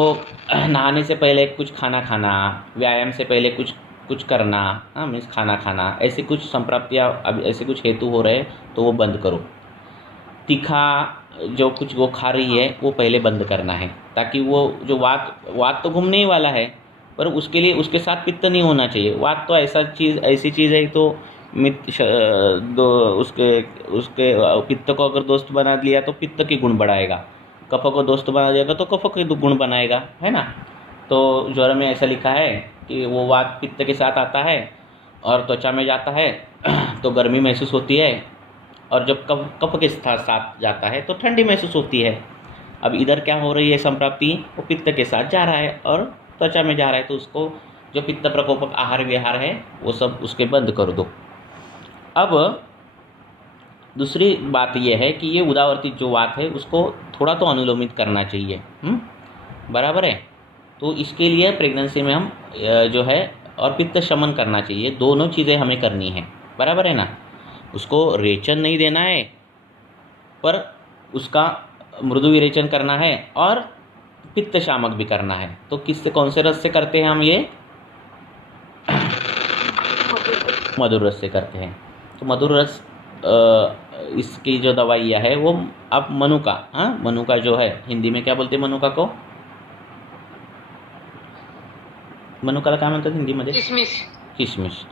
नहाने से पहले कुछ खाना खाना, व्यायाम से पहले कुछ करना, मीन्स खाना खाना, ऐसे कुछ संप्राप्तियाँ, अब ऐसे कुछ हेतु हो रहे तो वो बंद करो. तीखा जो कुछ वो खा रही है वो पहले बंद करना है, ताकि वो जो वात तो घूमने ही वाला है, पर उसके लिए उसके साथ पित्त नहीं होना चाहिए. वात तो ऐसी चीज़ है, तो उसके पित्त को अगर दोस्त बना लिया तो पित्त के गुण बढ़ाएगा, कफ को दोस्त बना दिया तो कफ के गुण बनाएगा, है ना. तो ज्वर में ऐसा लिखा है कि वो वात पित्त के साथ आता है और त्वचा में जाता है तो गर्मी महसूस होती है, और जब कफ के साथ जाता है तो ठंडी महसूस होती है. अब इधर क्या हो रही है संप्राप्ति? वो पित्त के साथ जा रहा है और त्वचा में जा रहा है, तो उसको जो पित्त प्रकोपक आहार विहार है वो सब उसके बंद कर दो. अब दूसरी बात यह है कि ये उदावर्तित जो वात है उसको थोड़ा तो अनुलोमित करना चाहिए, बराबर है. तो इसके लिए प्रेगनेंसी में हम जो है, और पित्त शमन करना चाहिए. दोनों चीज़ें हमें करनी है, बराबर है ना. उसको रेचन नहीं देना है, पर उसका मृदु विरेचन करना है और पित्त शामक भी करना है. तो कौन से रस से करते हैं हम ये? मधुर रस से करते हैं. तो मधुर रस इसकी जो दवाइयाँ है वो आप मनुका, मनुका जो है, हिंदी में क्या बोलते हैं मनुका को? मनुकाला काय म्हणतात हिंदीमध्ये? किशमिश.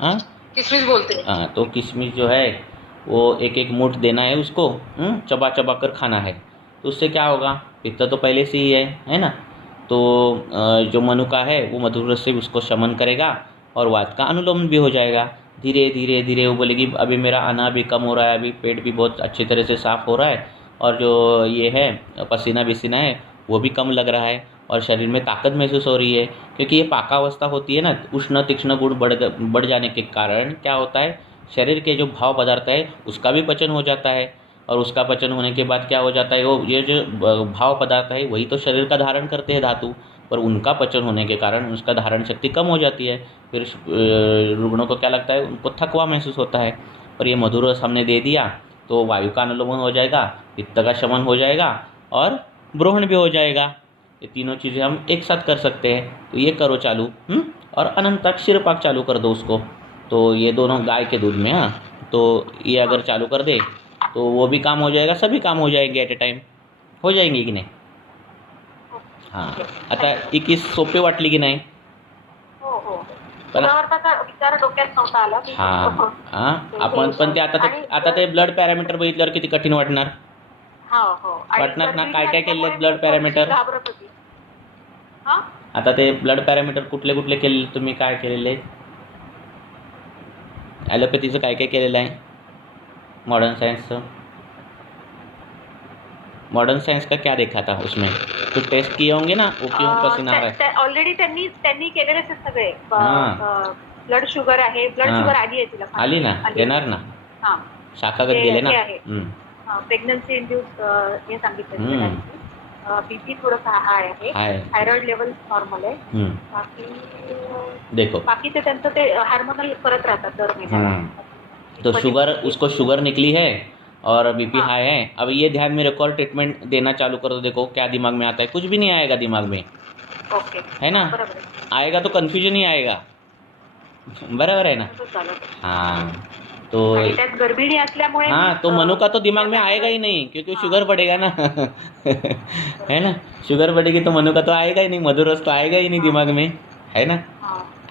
किशमिश बोलते हैं। हाँ, तो किशमिश जो है वो एक एक मुठ देना है उसको, चबा चबा कर खाना है। तो उससे क्या होगा, पित्त तो पहले से ही है ना, तो जो मनुका है वो मधुर रस से उसको शमन करेगा और वात का अनुलोम भी हो जाएगा। धीरे धीरे धीरे वो बोलेगी अभी मेरा आना भी कम हो रहा है, अभी पेट भी बहुत अच्छी तरह से साफ़ हो रहा है, और जो ये है पसीना विसीना है वो भी कम लग रहा है, और शरीर में ताकत महसूस हो रही है। क्योंकि ये पाकावस्था होती है ना, उष्ण तीक्ष्ण गुण बढ़ जाने के कारण क्या होता है, शरीर के जो भाव पदार्थ है उसका भी पचन हो जाता है, और उसका पचन होने के बाद क्या हो जाता है, वो ये जो भाव पदार्थ है वही तो शरीर का धारण करते हैं धातु, पर उनका पचन होने के कारण उसका धारण शक्ति कम हो जाती है। फिर रुग्णों को क्या लगता है, उनको थकवा महसूस होता है। और ये मधुर रस हमने दे दिया तो वायु का अनुलोमन हो जाएगा, पित्त का शमन हो जाएगा और ब्रोहण भी हो जाएगा। ये तीनों चीज़ें हम एक साथ कर सकते हैं। तो ये करो चालू, और अनंत तक क्षीरपाक चालू कर दो उसको। तो ये दोनों गाय के दूध में, हाँ, तो ये अगर चालू कर दे तो वो भी काम हो जाएगा, सभी काम हो जाएंगे एट ए टाइम, हो जाएंगे की नाही? हां, आता ही की सोपी वाटली की नाही? हो हो पण पुनरावर्ताचा विचार डोक्यात नव्हता आला की आपण पण ते आता ते ब्लड पॅरामीटर बघितल्यावर किती कठीण वाटणार? हो वाटणार ना? काय काय केले ब्लड पॅरामीटर? घाबरत होती. हा आता ते ब्लड पॅरामीटर कुठले कुठले केले तुम्ही, काय केलेले? ॲलोपॅथीचं काय काय केलेलं आहे? मॉडर्न साइंस का क्या देखा था उसमें? कुछ टेस्ट किए होंगे ना, वो क्यों पसीना आ रहा है? ऑलरेडी त्यांनी केलेले आहेत सगळे. ब्लड शुगर आहे, ब्लड शुगर आली आहे तिला, आली ना, येणार ना, शाखागत गेले ना. प्रेग्नन्सी इंड्यूस हे सांगितलं. बीपी थोडंसं हाय आहे, थायरॉइड लेवल नॉर्मल आहे. देखो बाकी ते त्यांचं ते हार्मोनल करत राहतात दर महिन्याला. तो शुगर, उसको शुगर निकली है और बीपी हाई है। अब ये ध्यान में रखो और ट्रीटमेंट देना चालू कर दो। देखो क्या दिमाग में आता है, कुछ भी नहीं आएगा दिमाग में, ओके है ना? आएगा तो कन्फ्यूजन ही आएगा, बराबर है ना? हाँ, तो गर्भिणी असल्यामुळे हाँ, तो मनु का तो दिमाग में आएगा ही नहीं, क्योंकि शुगर बढ़ेगा ना है ना? शुगर बढ़ेगी तो मनु का तो आएगा ही नहीं, मधुर रस तो आएगा ही नहीं दिमाग में, है ना?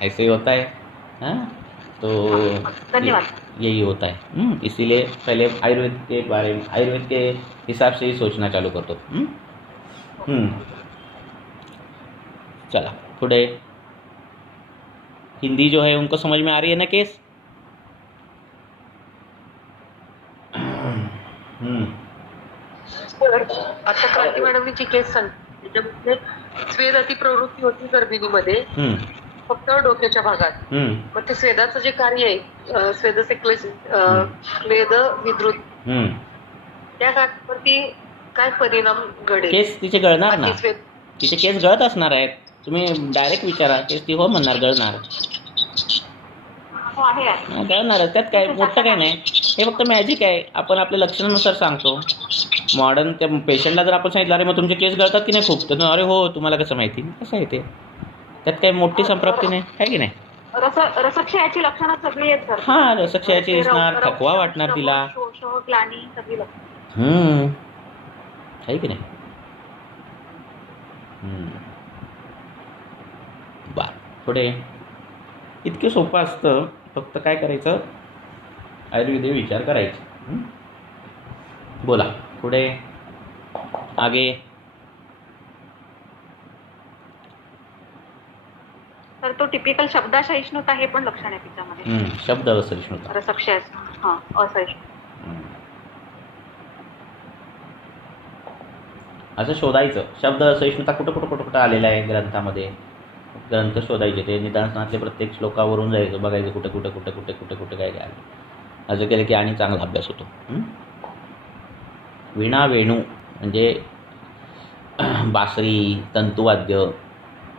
ऐसे ही होता है। हाँ, तो धन्यवाद। यही होता है। इसीलिए पहले आयुर्वेद के बारे में, आयुर्वेद के हिसाब से ही सोचना चालू कर दो। चला पुढे। हिंदी जो है उनको समझ में आ रही है ना केस? आता क्रांती मॅडमची केस सांगते, त्याच्यामध्ये स्वेद अतिप्रवृत्ती होती गर्भिणीमध्ये, फक्त डोक्याच्या भागात. मग ते स्वेदाचं जे कार्य आहे, स्वेद विद्रुत, त्या काठावरती काय परिणाम घडेल? केस तिचे गळणार ना, तिचे केस गळत असणार आहेत. तुम्ही डायरेक्ट विचारा, केस ती हो म्हणणार, गळणार. गळणार, त्यात काय मोठं काय नाही, हे फक्त मॅजिक आहे. आपण आपल्या लक्षणानुसार सांगतो. मॉडर्न त्या पेशंटला जर आपण सांगितलं अरे मग तुमचे केस गळतात की नाही खूप, तर अरे हो, तुम्हाला कसं माहिती? कसं आहे ते, त्यात काही मोठी संप्राप्ती नाही, आहे की नाही? रसक्षयाची लक्षणं सगळी आहेत सर. हा, रसक्षयाची दिसणार, थकवा वाटणार तिला, आहे की नाही? बर, पुढे इतकं सोपं असतं. फक्त काय करायचं, आयुर्वेद विचार करायचे. बोला पुढे, आगे. तर तो टिपिकल शब्दासहिष्णुता हे पण लक्षण आहे तिच्यामध्ये. शब्द असहिष्णुता, रसक्षय, असहिष्णुता. असं शोधायचं. शब्द असहिष्णुता कुठं आलेला आहे ग्रंथामध्ये, ग्रंथ शोधायचे. ते निदानातले प्रत्येक श्लोकावरून जायचं, बघायचं कुठे काय आलं. असं केलं की आणि चांगला अभ्यास होतो. वीणा, वेणू म्हणजे बासरी, तंतुवाद्य,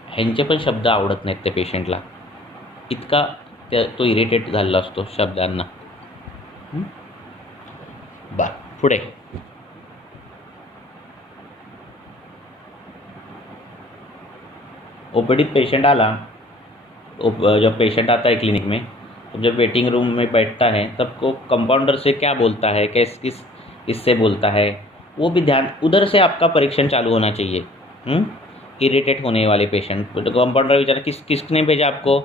ह्यांचे पण शब्द आवडत नाहीत त्या पेशंटला. इतका तो इरिटेट झालेला असतो शब्दांना. बर, पुढे. ओपीडी पेशेंट आला, जब पेशेंट आता है क्लिनिक में, तो जब वेटिंग रूम में बैठता है तब को कंपाउंडर से क्या बोलता है, किस इससे बोलता है, वो भी ध्यान, उधर से आपका परीक्षण चालू होना चाहिए. इरिटेट होने वाले पेशेंट, कंपाउंडर बेचारा किसने भेजा आपको,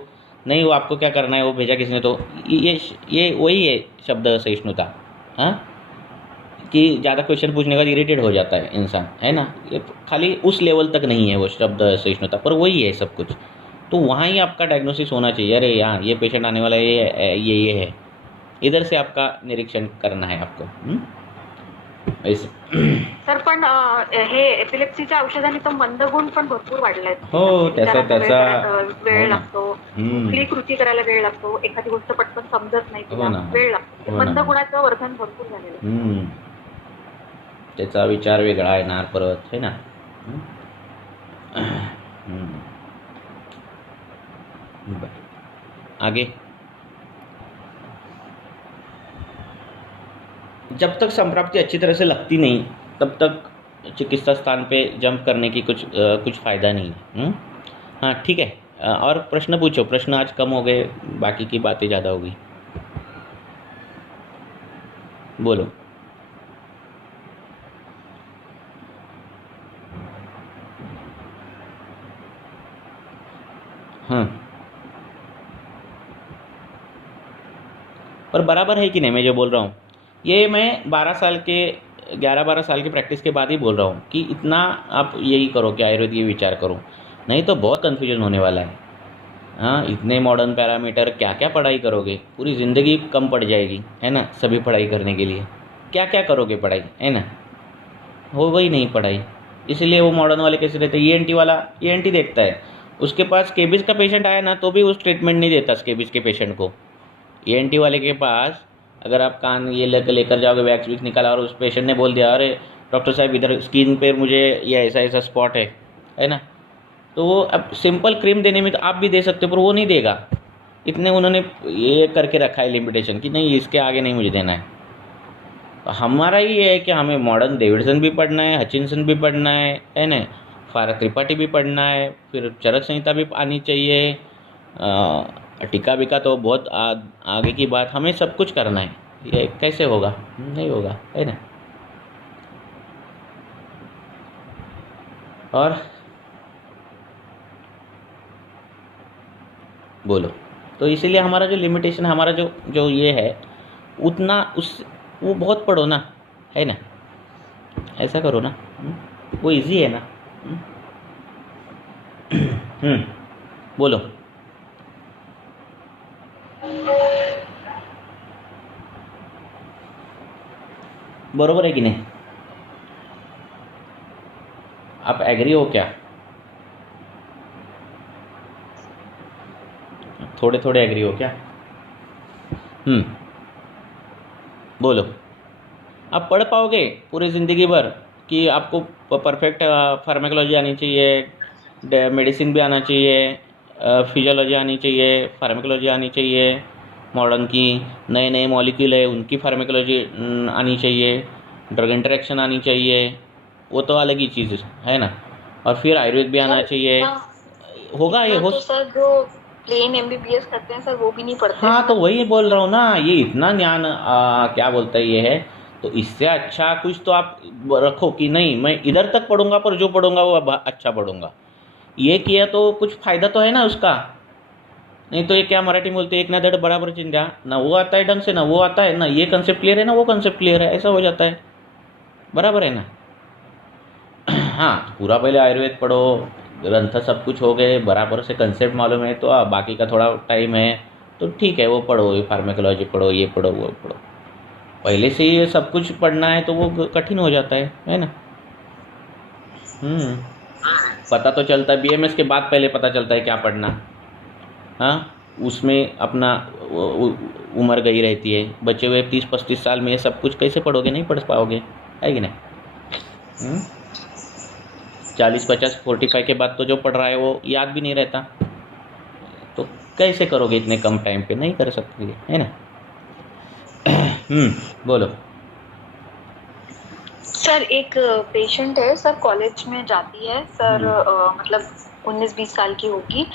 नहीं वो आपको क्या करना है वो भेजा किसने, तो ये वही है शब्द सहिष्णुता। हाँ, कि ज़्यादा क्वेश्चन पूछने के बाद इरिटेट हो जाता है इंसान, है ना। ये खाली उस लेवल तक नहीं है वो शब्द सहिष्णुता, पर वही है सब कुछ। तो वहाँ ही आपका डायग्नोसिस होना चाहिए, अरे यहाँ ये पेशेंट आने वाला है, ये है, इधर से आपका निरीक्षण करना है आपको। ऐसे सर पण हे एपिलेप्सीच्या औषधाने तर मंदगुण पण भरपूर वाढलाय। हो, त्याचा वेळ लागतो, कुठली कृती करायला वेळ लागतो, एखादी गोष्ट पटकन समजत नाही तिला, वेळ लागतो, मंदगुणाचं वर्धन भरपूर झालेलं। त्याचा विचार वेगळा येणार परत, है ना। आगे, जब तक संप्राप्ति अच्छी तरह से लगती नहीं तब तक चिकित्सा स्थान पे जंप करने की कुछ फ़ायदा नहीं है। हाँ ठीक है, और प्रश्न पूछो। प्रश्न आज कम हो गए, बाकी की बातें ज़्यादा हो गई। बोलो। हाँ, पर बराबर है कि नहीं मैं जो बोल रहा हूँ, ये मैं 11-12 साल की प्रैक्टिस के बाद ही बोल रहा हूँ कि इतना आप यही करो कि आयुर्वेद ये विचार करो, नहीं तो बहुत कन्फ्यूजन होने वाला है। हाँ, इतने मॉडर्न पैरामीटर, क्या क्या पढ़ाई करोगे, पूरी ज़िंदगी कम पड़ जाएगी, है ना। सभी पढ़ाई करने के लिए क्या क्या करोगे पढ़ाई, है ना, हो वही नहीं पढ़ाई। इसलिए वो मॉडर्न वाले कैसे रहते हैं, ENT वाला ENT देखता है, उसके पास स्केबिस का पेशेंट आया ना तो भी उस ट्रीटमेंट नहीं देता स्केबिस के पेशेंट को। ENT वाले के पास अगर आप कान ये लेकर जाओगे, वैक्स विक्स निकाला और उस पेशेंट ने बोल दिया अरे डॉक्टर साहब इधर स्किन पे मुझे ये ऐसा ऐसा स्पॉट है ना, तो वो अब सिंपल क्रीम देने में तो आप भी दे सकते हो, पर वो नहीं देगा। इतने उन्होंने ये करके रखा है लिमिटेशन कि नहीं इसके आगे नहीं मुझे देना है। तो हमारा ये है कि हमें मॉडर्न डेविडसन भी पढ़ना है, हचिंसन भी पढ़ना है ना, फारक त्रिपाठी भी पढ़ना है, फिर चरक संहिता भी आनी चाहिए, टीका बिका तो बहुत आगे की बात, हमें सब कुछ करना है। ये कैसे होगा, नहीं होगा, है ना। और बोलो। तो इसीलिए हमारा जो लिमिटेशन, हमारा जो ये है उतना वो बहुत पढ़ो ना, है ना, ऐसा करो ना, वो इजी है ना। बोलो। बरोबर है कि नहीं, आप एग्री हो क्या? थोड़े थोड़े एग्री हो क्या? बोलो। आप पढ़ पाओगे पूरी ज़िंदगी भर कि आपको परफेक्ट फार्माकोलॉजी आनी चाहिए, मेडिसिन भी आना चाहिए, फिजियोलॉजी आनी चाहिए, फार्माकोलॉजी आनी चाहिए, मॉडर्न की नए नए मॉलिक्यूल है उनकी फार्माकोलॉजी आनी चाहिए, ड्रग इंटरेक्शन आनी चाहिए, वो तो अलग ही चीज़ है ना। और फिर आयुर्वेद भी आना चाहिए, होगा ये हो। तो सर जो प्लेन MBBS करते हैं सर वो भी नहीं पढ़ते। हाँ, तो वही बोल रहा हूँ ना, ये इतना ज्ञान क्या बोलता है ये है, तो इससे अच्छा कुछ तो आप रखो कि नहीं मैं इधर तक पढ़ूंगा पर जो पढ़ूंगा वो अच्छा पढ़ूंगा। ये किया तो कुछ फ़ायदा तो है ना उसका, नहीं तो ये क्या मराठी में बोलते हैं, एक ना धड़ बराबर चिंध्या, ना वो आता है ढंग से ना वो आता है, ना ये कंसेप्ट क्लियर है ना वो कंसेप्ट क्लियर है, ऐसा हो जाता है। बराबर है ना। हाँ, पूरा पहले आयुर्वेद पढ़ो, ग्रंथ सब कुछ हो गए, बराबर से कंसेप्ट मालूम है, तो बाकी का थोड़ा टाइम है तो ठीक है वो पढ़ो, फार्माकोलॉजी पढ़ो, ये पढ़ो वो पढ़ो। पहले से ये सब कुछ पढ़ना है तो वो कठिन हो जाता है ना। पता तो चलता है BMS के बाद, पहले पता चलता है क्या पढ़ना। हाँ, उसमें अपना उम्र गई रहती है, बचे हुए 30-35 साल में ये सब कुछ कैसे पढ़ोगे, नहीं पढ़ पाओगे, है कि नहीं। 40-50-45 के बाद तो जो पढ़ रहा है वो याद भी नहीं रहता, तो कैसे करोगे इतने कम टाइम पे, नहीं कर सकते, है ना। बोलो। सर एक पेशेंट है सर, कॉलेज में जाती है सर, मतलब 19-20 साल की होगी,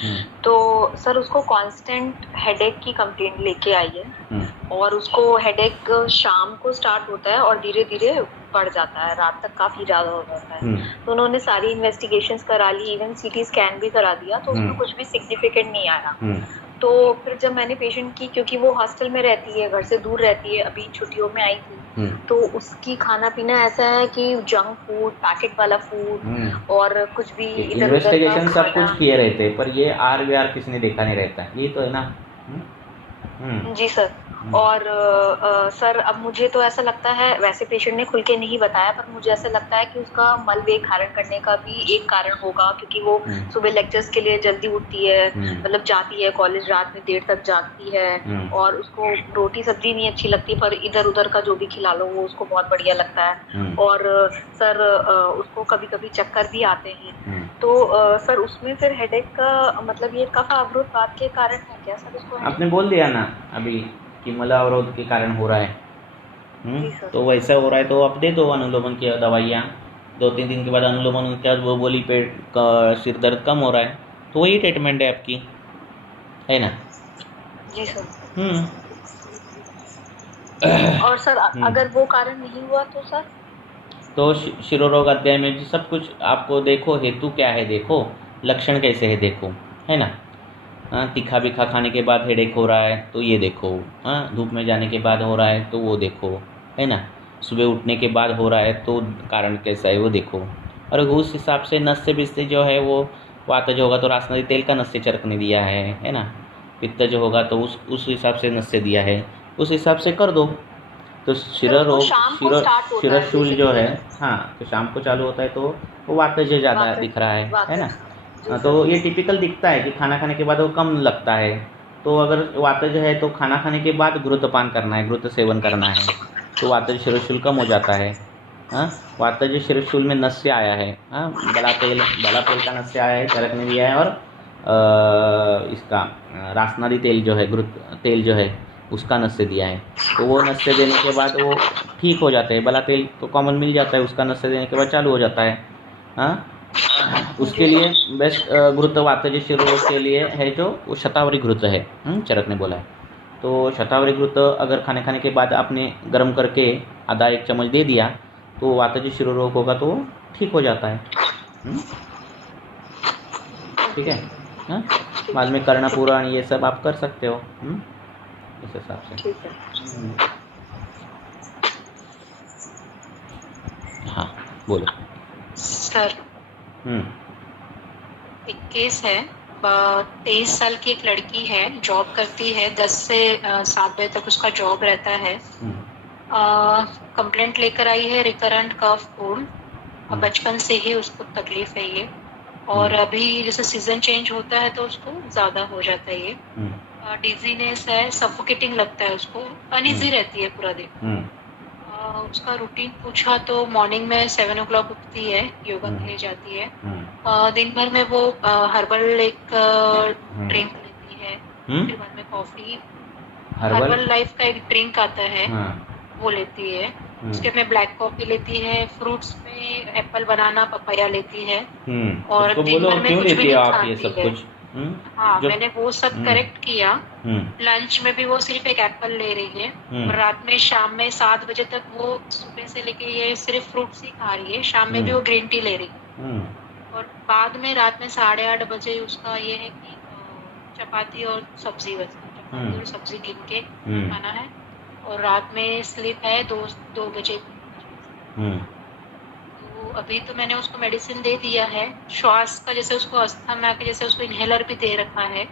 तो सर उसको कांस्टेंट हेडेक की कंप्लेंट लेके आई है, और उसको हेडेक शाम को स्टार्ट होता है और धीरे धीरे बढ़ जाता है, रात तक काफी ज्यादा हो जाता है। तो उन्होंने सारी इन्वेस्टिगेशंस करा ली, इवन CT स्कैन भी करा दिया, तो उसमें कुछ भी सिग्निफिकेंट नहीं आया। तो फिर जब मैंने पेशेंट की, क्योंकि वो हॉस्टल में रहती है, घर से दूर रहती है, अभी छुट्टियों में आई थी, तो उसकी खाना पीना ऐसा है कि जंक फूड, पैकेट वाला फूड और कुछ भी इधर उधर इन्वेस्टिगेशन सब खाना। कुछ किए रहते, पर ये आर किसी ने देखा नहीं रहता, ये तो है ना। जी सर। और सर अब मुझे तो ऐसा लगता है, वैसे पेशेंट ने खुल के नहीं बताया, पर मुझे ऐसा लगता है कि उसका मल वेग धारण करने का भी एक कारण होगा, क्योंकि वो सुबह लेक्चर्स के लिए जल्दी उठती है, मतलब जाती है कॉलेज, रात में देर तक जागती है, और उसको रोटी सब्जी नहीं अच्छी लगती, पर इधर उधर का जो भी खिला लो वो उसको बहुत बढ़िया लगता है। और सर उसको कभी कभी चक्कर भी आते हैं। तो सर उसमें फिर हेडेक का मतलब ये कफ अवरोध बात के कारण है क्या सर? उसको आपने बोल दिया ना अभी कि मल अवरोध के कारण हो रहा है। तो वैसा हो रहा है तो आप दे दो अनुलोमन की दवाइयाँ, 2-3 दिन के बाद अनुलोमन के बाद वो बोली पेट का सिर दर्द कम हो रहा है, तो वही ट्रीटमेंट है आपकी, है ना। जी सर। और सर अगर वो कारण नहीं हुआ तो सर? तो शिरोरोग अध्याय में सब कुछ आपको देखो, हेतु क्या है देखो, लक्षण कैसे है देखो, है ना। तीखा बीखा खाने के बाद हेडेक हो रहा है तो ये देखो, धूप में जाने के बाद हो रहा है तो वो देखो, है ना। सुबह उठने के बाद हो रहा है तो कारण कैसा है वो देखो, और उस हिसाब से नस्य बिस्ते जो है वो वातज होगा तो रासनदी तेल का नस्य चरकने दिया है ना। पित्त जो होगा तो उस हिसाब से नस्य दिया है, उस हिसाब से कर दो। तो शिरोरोग शिरोशूल जो है, तो शाम को चालू होता है तो वो वातज ज़्यादा दिख रहा है ना। तो ये टिपिकल दिखता है कि खाना खाने के बाद वो कम लगता है, तो अगर वातज है तो खाना खाने के बाद घृतपान करना है, घृत सेवन करना है, तो वातज शिरोशूल कम हो जाता है। वातज शिरोशूल में नस्य आया है, बला तेल का नस्य आया है, चरकने दिया है, और इसका रासनादी तेल जो है, घृत तेल जो है उसका नस्य दिया है। तो वो नस्य देने के बाद वो ठीक हो जाते हैं। बला तेल तो कॉमन मिल जाता है, उसका नस्य देने के बाद चालू हो जाता है। उसके लिए बेस्ट घृत वातज शिरोरोग के लिए है जो वो शतावरी घृत है, चरक ने बोला है। तो शतावरी घृत अगर खाने के बाद आपने गर्म करके आधा 1 चम्मच दे दिया तो वातज शिरोरोग होगा तो ठीक हो जाता है। ठीक है। बाद में कर्ण पुराण ये सब आप कर सकते हो इस हिसाब से। हाँ बोलो सर। एक केस है, 23 साल की एक लड़की है, जॉब करती है, 10 से 7 बजे तक उसका जॉब रहता है। कंप्लेंट लेकर आई है रिकरेंट कफ कोल्ड, बचपन से ही उसको तकलीफ है ये, और अभी जैसे सीजन चेंज होता है तो उसको ज़्यादा हो जाता है ये। डिजीनेस है, सफोकेटिंग लगता है उसको, अनइजी रहती है पूरा दिन। उसका रूटीन पूछा तो मॉर्निंग में 7 o'clock उठती है, योगा के लिए जाती है। दिन भर में वो हर्बल एक ड्रिंक लेती है, फिर बाद में कॉफी, हर्बल लाइफ का एक ड्रिंक आता है वो लेती है। उसके में ब्लैक कॉफी लेती है, फ्रूट्स में एप्पल, बनाना, पपाया लेती है, और दिन भर में कुछ भी नहीं खाती है। हाँ, मैंने वो सब करेक्ट किया। लंच में भी वो सिर्फ एक एप्पल ले रही है, और रात में शाम में 7 बजे तक वो सुबह से लेके ये सिर्फ फ्रूट्स ही खा रही है, शाम में भी वो ग्रीन टी ले रही है। और बाद में रात में 8:30 बजे उसका ये है कि चपाती और सब्जी, चपाती और सब्जी गिन के खाना है, और रात में स्लीप है 2 बजे। अभी तो मैंने उसको मेडिसिन दे दिया है, श्वास का जैसे उसको अस्थमा के जैसे उसको इनहेलर भी दे रखा है,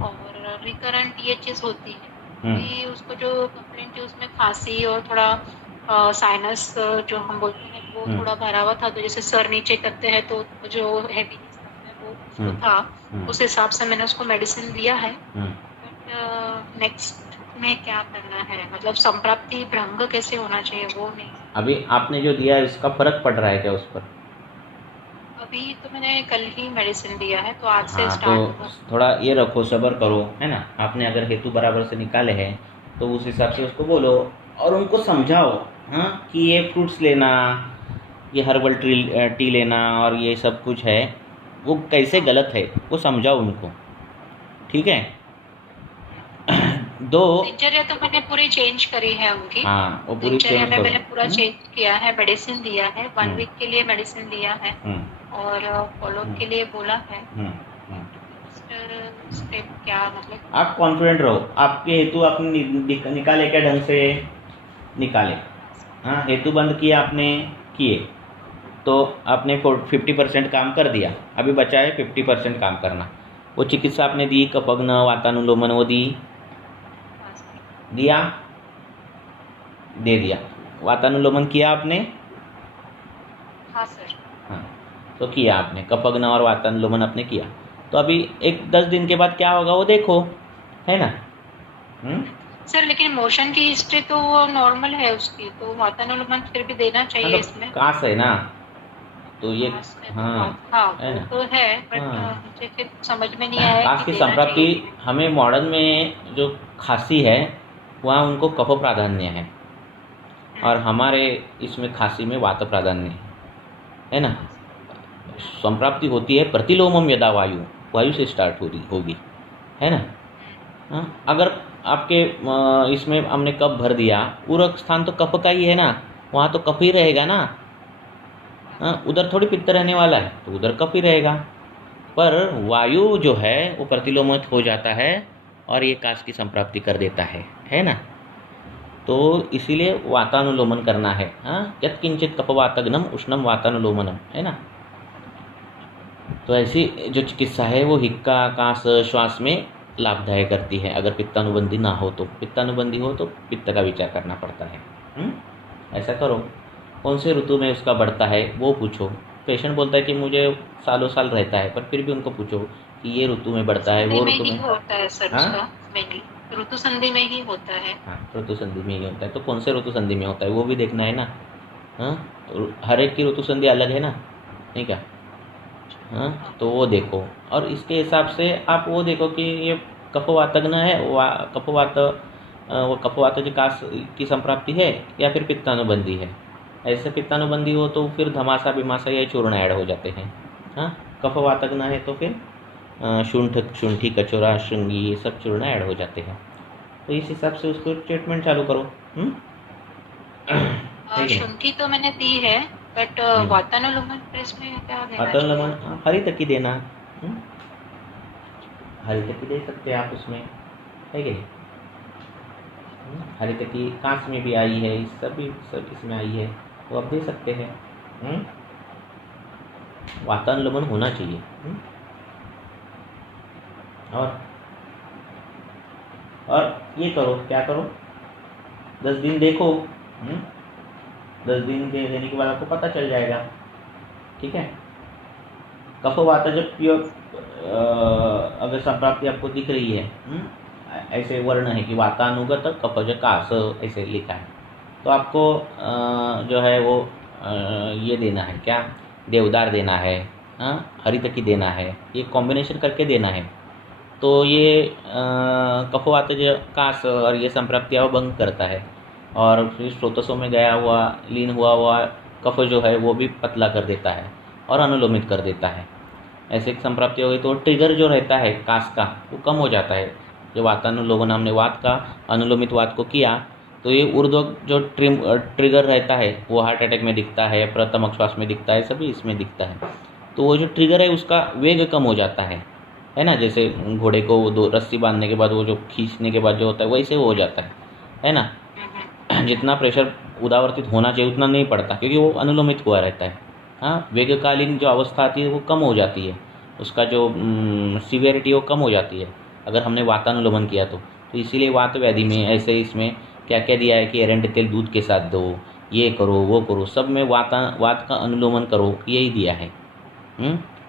और रिकरेंट ये चीज होती है कि उसको जो कंप्लेंट थी उसमें खांसी और थोड़ा साइनस जो हम बोलते हैं वो थोड़ा भरा हुआ था, तो जैसे सर नीचे करते हैं तो जो हैवीनेस लगता है वो उसको था, उस हिसाब से मैंने उसको मेडिसिन दिया है। बट नेक्स्ट में क्या करना है, मतलब संप्राप्ति भ्रंग कैसे होना चाहिए वो नहीं। अभी आपने जो दिया है उसका फर्क पड़ रहा है क्या उस पर? अभी तो मैंने कल ही मेडिसिन दिया है, तो आज से स्टार्ट। तो थोड़ा ये रखो, सब्र करो, है ना। आपने अगर हेतु बराबर से निकाले हैं तो उस हिसाब से उसको बोलो और उनको समझाओ कि ये फ्रूट्स लेना, ये हर्बल टी लेना और ये सब कुछ है वो कैसे गलत है, वो समझाओ उनको, ठीक है। दिनचर्या तो मैंने पूरी चेंज करी है उनकी। वो पूरी दिनचर्या में मैंने पूरा चेंज किया है, मेडिसिन दिया है, 1 वीक के लिए मेडिसिन दिया है, और फॉलो के लिए बोला है। स्टेप क्या मतलब? आप कॉन्फिडेंट रहो, आपके हेतु आपने निकाले क्या ढंग से निकाले। हाँ, हेतु बंद किया आपने, किए तो आपने 50% काम कर दिया, अभी बचा है 50% काम करना। वो चिकित्सा आपने दी, कपग्न वातानुलोमन वो दी, दिया, दे दिया। वातानुलोमन किया आपने? हाँ सर। हाँ, तो किया आपने, कपग्न और वातानुलोमन आपने किया। तो अभी 10 दिन के बाद क्या होगा वो देखो, है ना। सर लेकिन मोशन की हिस्ट्री तो वो नॉर्मल है उसकी, तो वातानुलोमन फिर भी देना चाहिए इसमें। कास है ना, तो ये हाँ है ना, तो है, बट मुझे फिर समझ में नहीं आया कास कि की देना संप्राप्ति। चाहिए। हमें मॉडर्न में जो खांसी है वहाँ उनको कफ प्राधान्य है, और हमारे इसमें खांसी में वात प्राधान्य है ना। संप्राप्ति होती है प्रतिलोमम यदा वायु से स्टार्ट होगी, है ना। हाँ, अगर आपके इसमें हमने कफ भर दिया, पूरा स्थान तो कफ का ही है ना, वहाँ तो कफ ही रहेगा ना। हाँ, उधर थोड़ी पित्त रहने वाला है, तो उधर कफ ही रहेगा। पर वायु जो है वो प्रतिलोमित हो जाता है और ये काश की संप्राप्ति कर देता है ना। तो इसीलिए वातानुलोमन करना है। हाँ, यत्किंचित कफवातग्नम उष्णम वातानुलोमनम, है ना। तो ऐसी जो चिकित्सा है वो हिक्का काश श्वास में लाभदायक करती है। अगर पित्तानुबंधी ना हो तो, पित्तानुबंधी हो तो पित्त का विचार करना पड़ता है। ऐसा करो। कौन से ऋतु में उसका बढ़ता है वो पूछो। पेशेंट बोलता है कि मुझे सालों साल रहता है, पर फिर भी उनको पूछो कि ये ऋतु में बढ़ता है, वो ऋतु में होता है सर। हाँ, ऋतु संधि में ही होता है। हाँ, ऋतु संधि में ही होता है। तो कौन से ऋतु संधि में होता है वो भी देखना है ना। हाँ, हर एक की ऋतु संधि अलग है ना, नहीं क्या। हाँ, तो वो देखो, और इसके हिसाब से आप वो देखो कि ये कफवातग्न है, वो कफवात जो काश की संप्राप्ति है या फिर पित्तानुबंधी है। ऐसे पित्तानुबंधी हो तो फिर धमासा बिमासा या चूर्ण ऐड हो जाते हैं। हाँ, कफवातग्न है तो फिर शुंठी कचोरा श्रृंगी ये सब चूर्ण ऐड हो जाते हैं। तो इस हिसाब से उसको ट्रीटमेंट चालू करो। शुंठी तो मैंने दी है, बट वातानुलोमन में क्या देना? वातानुलोमन हरितकी देना। हरितकी दे सकते हैं आप उसमें, है कि हरितकी कांच में भी आई है, सब इसमें आई है, तो आप दे सकते हैं। वातानुलोमन होना चाहिए। और ये करो, क्या करो, 10 दिन देखो। 10 दिन के देने के बाद आपको पता चल जाएगा, ठीक है। कफवात जब प्योर अगर संप्राप्ति आपको दिख रही है, ऐसे वर्ण है कि वातानुगत कफज कास ऐसे लिखा है, तो आपको जो है वो ये देना है, क्या देवदार देना है, हरितकी देना है, ये कॉम्बिनेशन करके देना है। तो ये कफवात कास और ये संप्राप्तियाँ भंग करता है, और फिर स्रोतसों में गया हुआ लीन हुआ कफ जो है वो भी पतला कर देता है और अनुलोमित कर देता है। ऐसे संप्राप्ति हो गई तो ट्रिगर जो रहता है कास का वो कम हो जाता है। जो वातानुलोमन हमने वात का अनुलोमित वात को किया, तो ये ऊर्ध्व जो ट्रिगर रहता है वो हार्ट अटैक में दिखता है, प्रथम श्वास में दिखता है, सभी इसमें दिखता है। तो वो जो ट्रिगर है उसका वेग कम हो जाता है ना। जैसे घोड़े को वो 2 रस्सी बांधने के बाद वो जो खींचने के बाद जो होता है वैसे वो हो जाता है ना। जितना प्रेशर उदावर्तित होना चाहिए उतना नहीं पड़ता, क्योंकि वो अनुलोमित हुआ रहता है। हाँ, वेगकालीन जो अवस्था आती है वो कम हो जाती है, उसका जो सीवियरिटी वो कम हो जाती है अगर हमने वातानुलोमन किया तो इसीलिए वात व्याधि में ऐसे इसमें क्या क्या दिया है कि एरंड तेल दूध के साथ दो, ये करो वो करो, सब में वात का अनुलोमन करो, यही दिया है।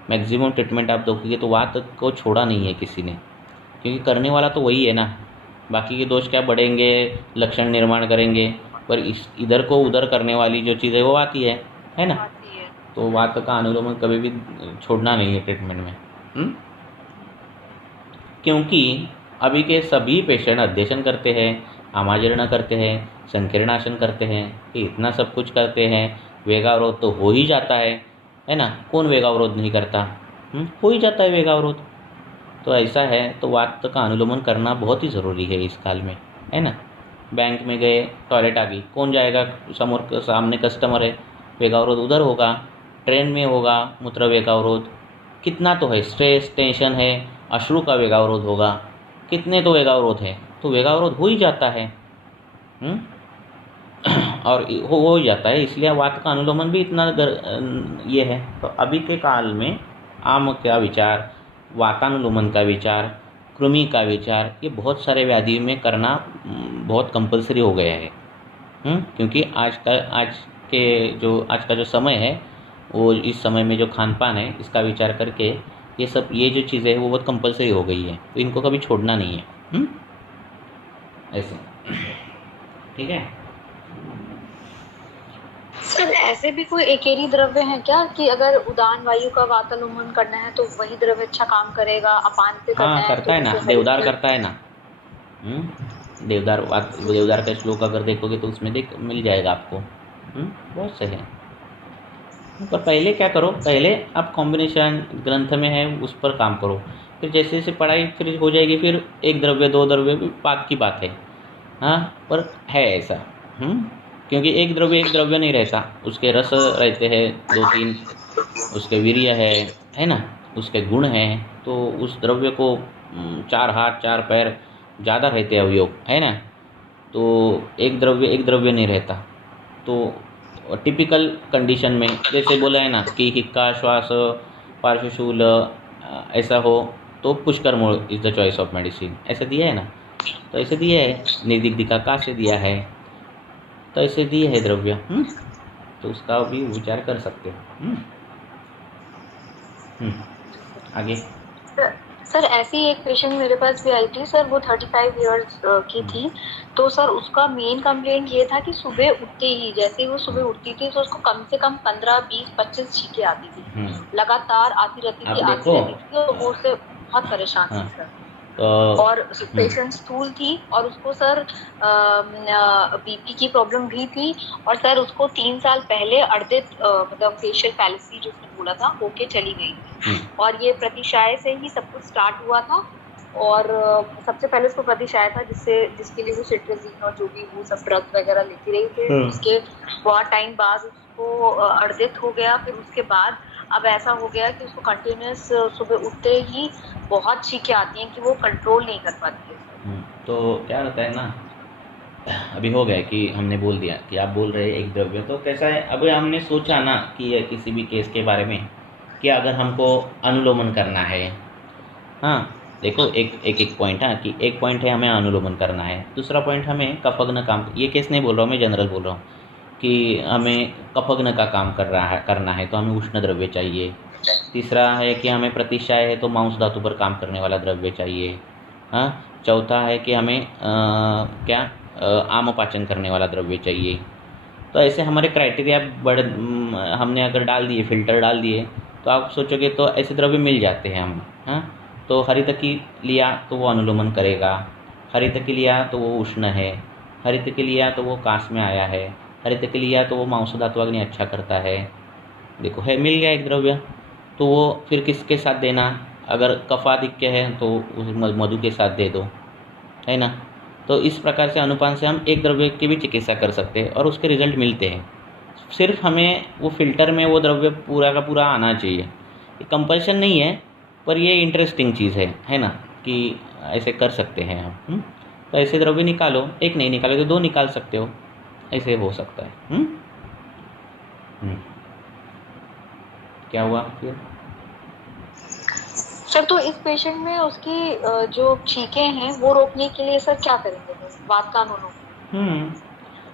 मैक्सिमम ट्रीटमेंट आप दोगे तो वात को छोड़ा नहीं है किसी ने, क्योंकि करने वाला तो वही है ना। बाकी के दोष क्या बढ़ेंगे, लक्षण निर्माण करेंगे, पर इधर को उधर करने वाली जो चीज़ है वो आती है ना। तो वात का अनुलोमन कभी भी छोड़ना नहीं है ट्रीटमेंट में। क्योंकि अभी के सभी पेशेंट अध्ययन करते हैं, आमाजरण करते हैं, संकीर्णासन करते हैं, इतना सब कुछ करते हैं, वेगावरोध तो हो ही जाता है ना। कौन वेगावरोध नहीं करता, हो ही जाता है वेगावरोध। तो ऐसा है, तो वात का अनुलोमन करना बहुत ही ज़रूरी है इस काल में, है ना। बैंक में गए, टॉयलेट आ गई, कौन जाएगा, सामने कस्टमर है, वेगावरोध उधर होगा। ट्रेन में होगा मूत्र वेगावरोध, कितना तो है, स्ट्रेस टेंशन है, अश्रु का वेगावरोध होगा, कितने तो वेगावरोध है, तो वेगावरोध हो ही जाता है। और हो ही जाता है, इसलिए वात का अनुलोमन भी इतना ये है। तो अभी के काल में आम का विचार, वातानुलोमन का विचार, कृमि का विचार, ये बहुत सारे व्याधि में करना बहुत कंपलसरी हो गया है। क्योंकि आज का जो समय है, वो इस समय में जो खान पान है, इसका विचार करके ये जो चीज़ें हैं वो बहुत कंपलसरी हो गई है, तो इनको कभी छोड़ना नहीं है। ऐसे ठीक है। सर ऐसे भी कोई एकेरी द्रव्य है क्या कि अगर उदान वायु का वातानुलोमन करना है तो वही द्रव्य अच्छा काम करेगा, अपान पे करना है करता तो है ना, देवदार करता है ना। देवदार का श्लोक अगर देखोगे तो उसमें मिल जाएगा आपको। बहुत सही है। पर पहले क्या करो, पहले आप कॉम्बिनेशन ग्रंथ में है उस पर काम करो, फिर जैसे जैसे पढ़ाई फिर हो जाएगी, फिर एक द्रव्य दो द्रव्य भी बात की बात है। पर है ऐसा। क्योंकि एक द्रव्य नहीं रहता, उसके रस रहते हैं 2-3, उसके वीर्य है ना, उसके गुण हैं, तो उस द्रव्य को 4 हाथ 4 पैर ज़्यादा रहते हैं अवयव, है ना। तो एक द्रव्य नहीं रहता। तो टिपिकल कंडीशन में जैसे बोला है ना कि हिक्का श्वास पार्श्वशूल ऐसा हो तो पुष्कर मूल is the choice of medicine, ऐसा दिया है ना। तो ऐसे दिया है, निर्दिग्धिका का से दिया है, तो ऐसे दिए है द्रव्य। तो उसका भी विचार कर सकते हो। आगे सर ऐसी एक पेशेंट मेरे पास भी आई थी सर, वो 35 इयर्स की थी। तो सर उसका मेन कंप्लेंट ये था कि सुबह उठते ही, जैसे ही वो सुबह उठती थी तो उसको कम से कम 15, 20, 25 छींकें आती थी, लगातार आती रहती थी, तो वो उससे बहुत परेशान थी सर। और पेशेंट स्थूल थी और उसको सर बीपी की प्रॉब्लम भी थी, और सर उसको 3 साल पहले मतलब फेशियल पैलेसी जो उसने बोला था होके चली गई थी। और ये प्रतिशाय से ही सब कुछ स्टार्ट हुआ था। और सबसे पहले उसको प्रतिशाय था जिसके लिए वो सिट्राजीन और जो भी वो सब ड्रग्स वगैरह लेती रही थी। उसके बहुत टाइम बाद उसको अर्दित हो गया। फिर उसके बाद अब ऐसा हो गया कि उसको कंटिन्यूस सुबह उठते ही बहुत छींकें आती हैं कि वो कंट्रोल नहीं कर पाती है। तो क्या होता है ना, अभी हो गया कि हमने बोल दिया कि आप बोल रहे एक द्रव्य, तो कैसा है, अभी हमने सोचा ना कि किसी भी केस के बारे में कि अगर हमको अनुलोमन करना है, देखो एक पॉइंट है कि एक पॉइंट है हमें अनुलोमन करना है, दूसरा पॉइंट हमें कफग्न काम, ये केस नहीं बोल रहा हूँ मैं, जनरल बोल रहा हूँ कि हमें कफग्न का काम करना है तो हमें उष्ण द्रव्य चाहिए। तीसरा है कि हमें प्रतिशाय है तो मांस धातु पर काम करने वाला द्रव्य चाहिए। चौथा है कि हमें आम पाचन करने वाला द्रव्य चाहिए। तो ऐसे हमारे क्राइटेरिया हमने अगर डाल दिए, फिल्टर डाल दिए, तो आप सोचोगे तो ऐसे द्रव्य मिल जाते हैं हम। तो हरित की लिया तो वो अनुलोमन करेगा, हरित की लिया तो वो उष्ण है, हरित के लिया तो वो कांस में आया है, हरित के लिया तो वो मांस धातु अग्नि अच्छा करता है। देखो है, मिल गया एक द्रव्य, तो वो फिर किसके साथ देना, अगर कफाधिक्य है तो मधु के साथ दे दो, है ना। तो इस प्रकार से अनुपान से हम एक द्रव्य की भी चिकित्सा कर सकते हैं और उसके रिजल्ट मिलते हैं। सिर्फ हमें वो फिल्टर में वो द्रव्य पूरा का पूरा आना चाहिए। ये कंपल्शन नहीं है, पर ये इंटरेस्टिंग चीज़ है ना, कि ऐसे कर सकते हैं हम। तो ऐसे द्रव्य निकालो, एक नहीं निकालो तो 2 निकाल सकते हो, ऐसे हो सकता है। क्या हुआ फिर सर? तो इस पेशेंट में उसकी जो छींकें हैं वो रोकने के लिए सर क्या करेंगे? बात का अनुलोम।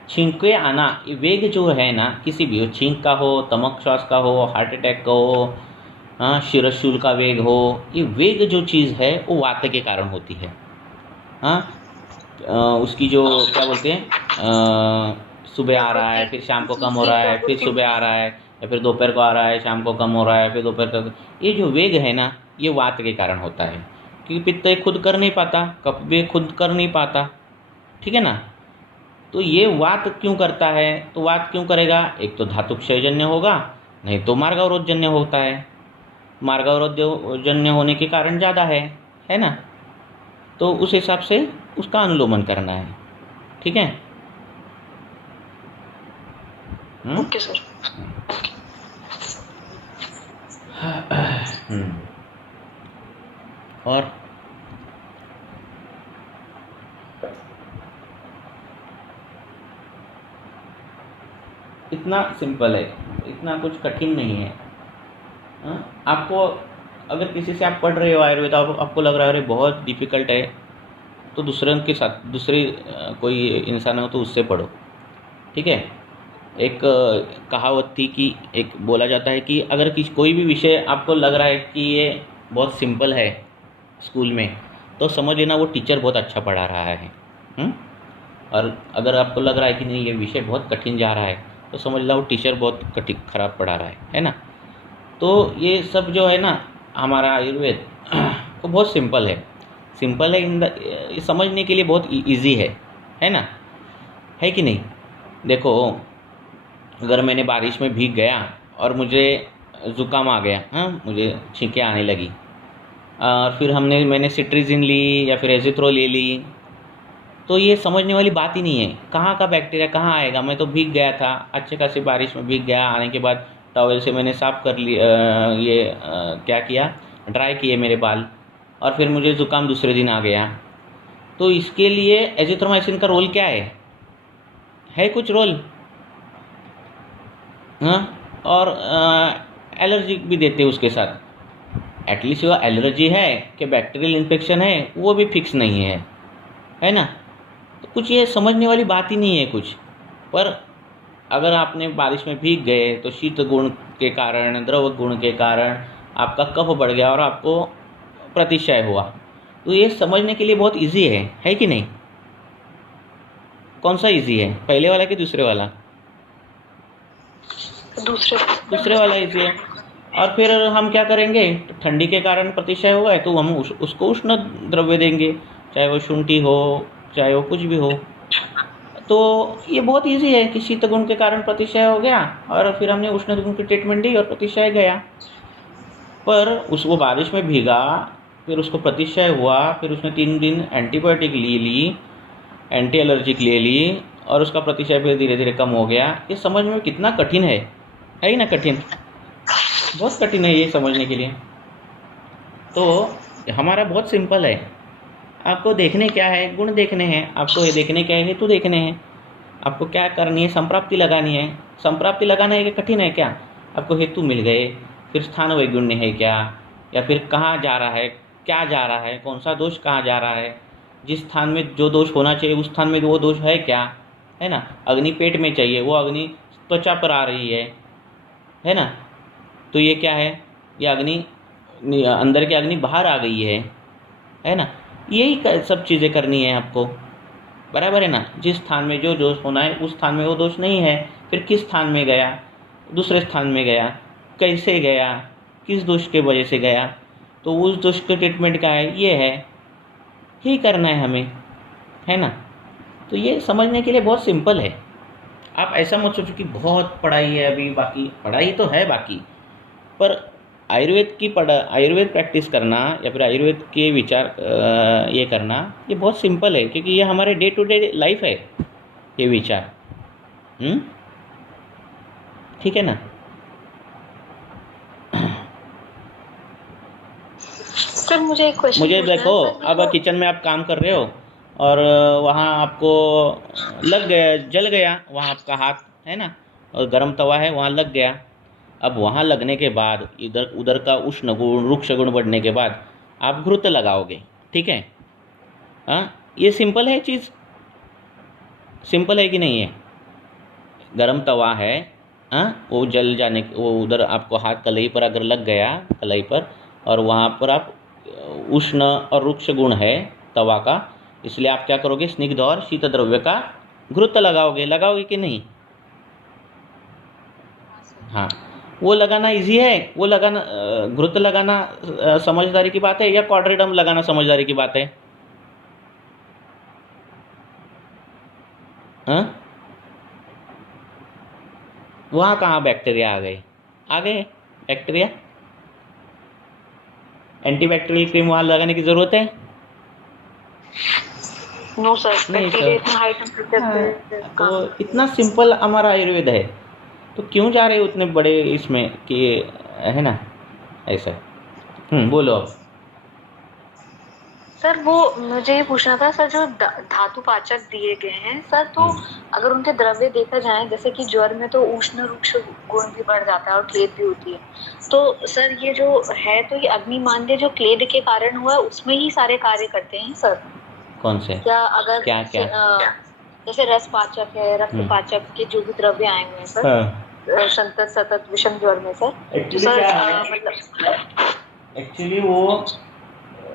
छींके आना, वेग जो है ना, किसी भी हो, छींक का हो, तमक श्वास का हो, हार्ट अटैक का हो, शिरशूल का वेग हो, ये वेग जो चीज़ है वो वात के कारण होती है। उसकी जो क्या बोलते हैं, सुबह आ रहा है फिर शाम को कम हो रहा है, फिर सुबह आ रहा है, या फिर दोपहर को आ रहा है, शाम को कम हो रहा है, फिर दोपहर का, ये जो वेग है ना, ये वात के कारण होता है। क्योंकि पित्त खुद कर नहीं पाता, कफ भी खुद कर नहीं पाता, ठीक है ना। तो ये वात क्यों करता है? तो वात क्यों करेगा? एक तो धातु क्षयजन्य होगा, नहीं तो मार्गावरोधजन्य होता है। मार्गावरोधजन्य होने के कारण ज़्यादा है ना। तो उस हिसाब से उसका अनुलोमन करना है, ठीक है। Okay sir. और इतना सिंपल है, इतना कुछ कठिन नहीं है। आपको अगर किसी से आप पढ़ रहे हो आयुर्वेद, आपको लग रहा है अरे बहुत डिफ़िकल्ट है, तो दूसरे के साथ दूसरे कोई इंसान हो तो उससे पढ़ो, ठीक है। एक कहावत थी कि एक बोला जाता है कि अगर कोई भी विषय आपको लग रहा है कि ये बहुत सिंपल है स्कूल में, तो समझ लेना वो टीचर बहुत अच्छा पढ़ा रहा है। और अगर आपको लग रहा है कि नहीं ये विषय बहुत कठिन जा रहा है, तो समझ लो वो टीचर बहुत ख़राब पढ़ा रहा है ना। तो ये सब जो है ना हमारा आयुर्वेद वो बहुत सिंपल है, समझने के लिए बहुत इजी है ना, है कि नहीं। देखो अगर मैंने बारिश में भीग गया और मुझे ज़ुकाम आ गया, मुझे छींकें आने लगी, और फिर मैंने सिट्रीजिन ली या फिर एजिथ्रो ले ली, तो ये समझने वाली बात ही नहीं है। कहाँ का बैक्टीरिया कहाँ आएगा। मैं तो भीग गया था, अच्छे खासी बारिश में भीग गया, आने के बाद टॉवल से मैंने साफ़ कर लिया, क्या किया, ड्राई किए मेरे बाल, और फिर मुझे ज़ुकाम दूसरे दिन आ गया। तो इसके लिए एजिथ्रोमाइसिन का रोल क्या है कुछ रोल, और एलर्जी भी देते हैं उसके साथ। एटलीस्ट वो एलर्जी है कि बैक्टीरियल इन्फेक्शन है वो भी फिक्स नहीं है ना। तो कुछ ये समझने वाली बात ही नहीं है कुछ। पर अगर आपने बारिश में भीग गए तो शीत गुण के कारण, द्रव गुण के कारण आपका कफ बढ़ गया और आपको प्रतिशय हुआ, तो ये समझने के लिए बहुत इजी है कि नहीं। कौन सा इजी है, पहले वाला कि दूसरे वाला? दूसरे वाला इजी है। और फिर हम क्या करेंगे, ठंडी के कारण प्रतिशय हुआ है तो हम उसको उष्ण द्रव्य देंगे, चाहे वो शुंठी हो चाहे वो कुछ भी हो। तो ये बहुत इजी है कि शीत गुण के कारण प्रतिशय हो गया और फिर हमने उष्ण गुण की ट्रीटमेंट दी और प्रतिशय गया। पर उसको बारिश में भीगा, फिर उसको प्रतिशय हुआ, फिर उसने 3 दिन एंटीबायोटिक ली, एंटी एलर्जिक ले ली, और उसका प्रतिशय फिर धीरे धीरे कम हो गया। ये समझ में कितना कठिन है ही ना। कठिन, बहुत कठिन है ये समझने के लिए। तो हमारा बहुत सिंपल है। आपको देखने क्या है, गुण देखने हैं, आपको ये देखने क्या है, हेतु देखने हैं। आपको क्या करनी है, संप्राप्ति लगानी है। संप्राप्ति लगाना है कि कठिन है क्या? आपको हेतु मिल गए, फिर स्थान वैगुण्य है क्या, या फिर कहाँ जा रहा है, क्या जा रहा है, कौन सा दोष कहाँ जा रहा है, जिस स्थान में जो दोष होना चाहिए उस स्थान में वो दोष है क्या, है ना। अग्नि पेट में चाहिए, वो अग्नि त्वचा पर आ रही है ना। तो ये क्या है, ये अग्नि अंदर की अग्नि बाहर आ गई है ना। यही सब चीज़ें करनी है आपको, बराबर है ना। जिस स्थान में जो दोष होना है उस स्थान में वो दोष नहीं है, फिर किस स्थान में गया, दूसरे स्थान में गया, कैसे गया, किस दोष के वजह से गया, तो उस दोष के ट्रीटमेंट का है, ये है ही करना है हमें, है ना। तो ये समझने के लिए बहुत सिंपल है। आप ऐसा मत सोचो कि बहुत पढ़ाई है अभी, बाकी पढ़ाई तो है बाकी, पर आयुर्वेद प्रैक्टिस करना या फिर आयुर्वेद के विचार ये करना, ये बहुत सिंपल है, क्योंकि ये हमारे डे टू डे लाइफ है ये विचार। ठीक है ना। सर मुझे एक क्वेश्चन, मुझे देखो, अब किचन में आप काम कर रहे हो और वहाँ आपको लग गया, जल गया वहाँ आपका हाथ, है ना, और गर्म तवा है वहाँ लग गया। अब वहाँ लगने के बाद उधर का उष्ण गुण, रुक्ष गुण बढ़ने के बाद आप घृत लगाओगे, ठीक है। ये सिंपल है चीज़, सिंपल है कि नहीं है। गर्म तवा है, वो जल जाने, वो उधर आपको हाथ कलाई पर अगर लग गया, कलाई पर, और वहाँ पर आप उष्ण और रुक्ष गुण है तवा का, इसलिए आप क्या करोगे, स्निग्ध और शीत द्रव्य का घृत लगाओगे कि नहीं। हाँ, वो लगाना इजी है, वो लगाना, घृत लगाना समझदारी की बात है, या क्वाड्रेडम लगाना समझदारी की बात है? वहाँ कहाँ बैक्टीरिया आ गए बैक्टीरिया। एंटीबैक्टीरियल क्रीम वहाँ लगाने की ज़रूरत है? नो सर, नहीं बैक्टीरिया सर। इतना हाई टेम्परेचर पे तो इतना सिंपल हमारा आयुर्वेद है, तो क्यों जा रहे हो उतने बड़े इसमें कि, है ना, ऐसा। बोलो अब। सर वो मुझे ये पूछना था सर, जो धातु पाचक दिए गए हैं सर, तो अगर उनके द्रव्य देखा जाए, जैसे कि ज्वर में तो उष्ण रुक्ष गुण भी बढ़ जाता है और क्लेद भी होती है, तो सर ये जो है, तो ये अग्निमांद्य जो क्लेद के कारण हुआ उसमें ही सारे कार्य करते हैं सर? कौन से? क्या अगर क्या क्या? जैसे रस पाचक है, रक्त पाचक के जो भी द्रव्य आए हुए हैं सर, संतत सतत विषम ज्वर में सर, तो सर एक्चुअली वो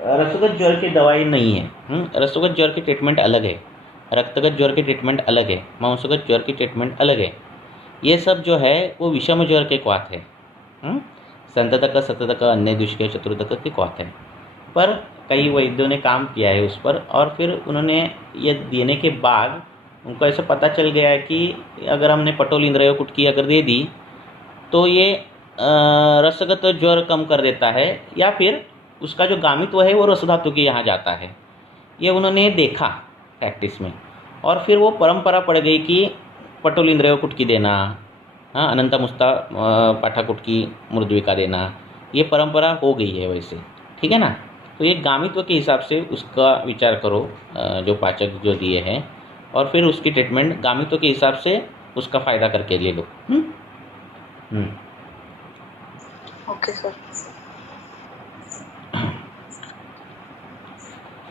रसोगत ज्वर की दवाई नहीं है। रसोगत ज्वर की ट्रीटमेंट अलग है, रक्तगत ज्वर की ट्रीटमेंट अलग है, मांसगत ज्वर की ट्रीटमेंट अलग है। ये सब जो है वो विषम ज्वर के क्वाथ है। संततक, सततक, अन्य दुष्क, चतुर्थक के क्वाथ है। पर कई वैद्यों ने काम किया है उस पर, और फिर उन्होंने ये देने के बाद उनको ऐसा पता चल गया है कि अगर हमने पटोल इंद्रिय कुटकी अगर दे दी तो ये रसगत ज्वर कम कर देता है, या फिर उसका जो गामित्व है वो रसधातु के यहाँ जाता है। ये उन्होंने देखा प्रैक्टिस में, और फिर वो परंपरा पड़ गई कि पटोल इंद्रिय कुटकी देना, अनंता मुस्ता पाठा कुटकी मृद्विका देना, ये परंपरा हो गई है वैसे, ठीक है ना। तो ये गामित्व के हिसाब से उसका विचार करो, जो पाचक जो दिए हैं, और फिर उसकी ट्रीटमेंट गामित्व के हिसाब से उसका फ़ायदा करके ले लो। Okay sir.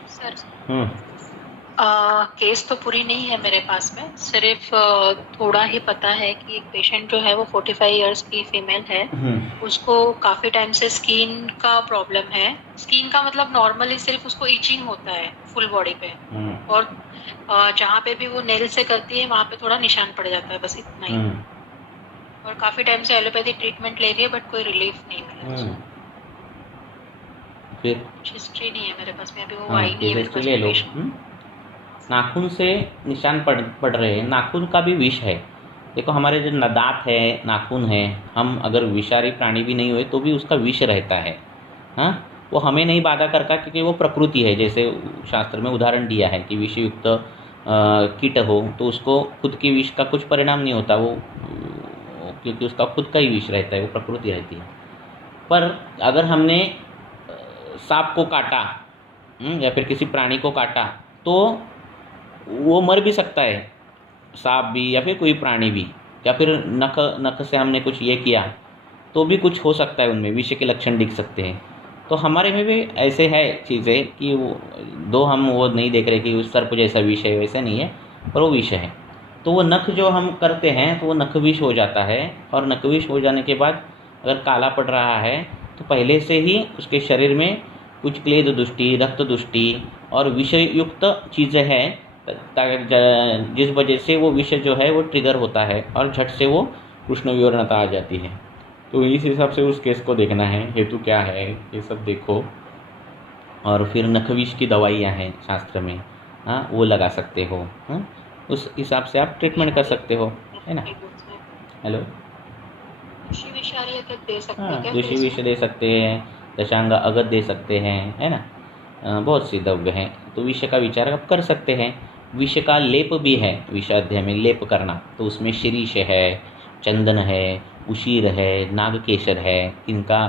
सर केस तो पूरी नहीं है मेरे पास में, सिर्फ थोड़ा ही पता है कि एक पेशेंट जो है वो 45 इयर्स की फीमेल है, उसको काफ़ी टाइम से स्किन का प्रॉब्लम है। स्किन का मतलब नॉर्मली सिर्फ उसको इचिंग होता है फुल बॉडी पे, और जहाँ पे भी वो नेल से करती है वहाँ पे थोड़ा निशान पड़ जाता है, बस इतना ही। और काफ़ी टाइम से एलोपैथी ट्रीटमेंट ले रही है बट कोई रिलीफ नहीं मिला। फिर कुछ हिस्ट्री नहीं है मेरे पास में, अभी वो आई नहीं है मेरे पास ले लो। पेशेंट। नाखून से निशान पड़ रहे हैं, नाखून का भी विष है। देखो हमारे जो दांत है, नाखून है, हम अगर विषारी प्राणी भी नहीं हुए तो भी उसका विष रहता है। वो हमें नहीं बाधा करता क्योंकि वो प्रकृति है। जैसे शास्त्र में उदाहरण दिया है कि विषयुक्त कीट हो तो उसको खुद की विष का कुछ परिणाम नहीं होता, वो क्योंकि उसका खुद का ही विष रहता है, वो प्रकृति रहती है। पर अगर हमने सांप को काटा या फिर किसी प्राणी को काटा तो वो मर भी सकता है, सांप भी या फिर कोई प्राणी भी, या फिर नख से हमने कुछ ये किया तो भी कुछ हो सकता है, उनमें विष के लक्षण दिख सकते हैं। तो हमारे में भी ऐसे है चीज़ें कि वो हम वो नहीं देख रहे कि उस सर्प जैसा विष है, वैसा नहीं है, पर वो विष है। तो वो नख जो हम करते हैं तो वो नख विष हो जाता है, और नख विष हो जाने के बाद अगर काला पड़ रहा है तो पहले से ही उसके शरीर में कुछ क्लेद दुष्टि, रक्त दुष्टि और विषयुक्त चीज़ें हैं, जिस वजह से वो विष जो है वो ट्रिगर होता है और झट से वो कृष्ण विवरणता आ जाती है। तो इस हिसाब से उस केस को देखना है, हेतु क्या है ये सब देखो, और फिर नखविष की दवाइयाँ हैं शास्त्र में, वो लगा सकते हो। उस हिसाब से आप ट्रीटमेंट कर सकते हो, है ना। हेलो, दुषी विषारी दे सकते हैं क्या? दुषी विष दे सकते हैं, दशांग अगत दे सकते हैं, है ना। बहुत सी द्रव्य हैं, तो विष का विचार आप कर सकते हैं। विष का लेप भी है, विषाध्याय में लेप करना, तो उसमें शिरीष है, चंदन है, उशीर है, नागकेशर है, इनका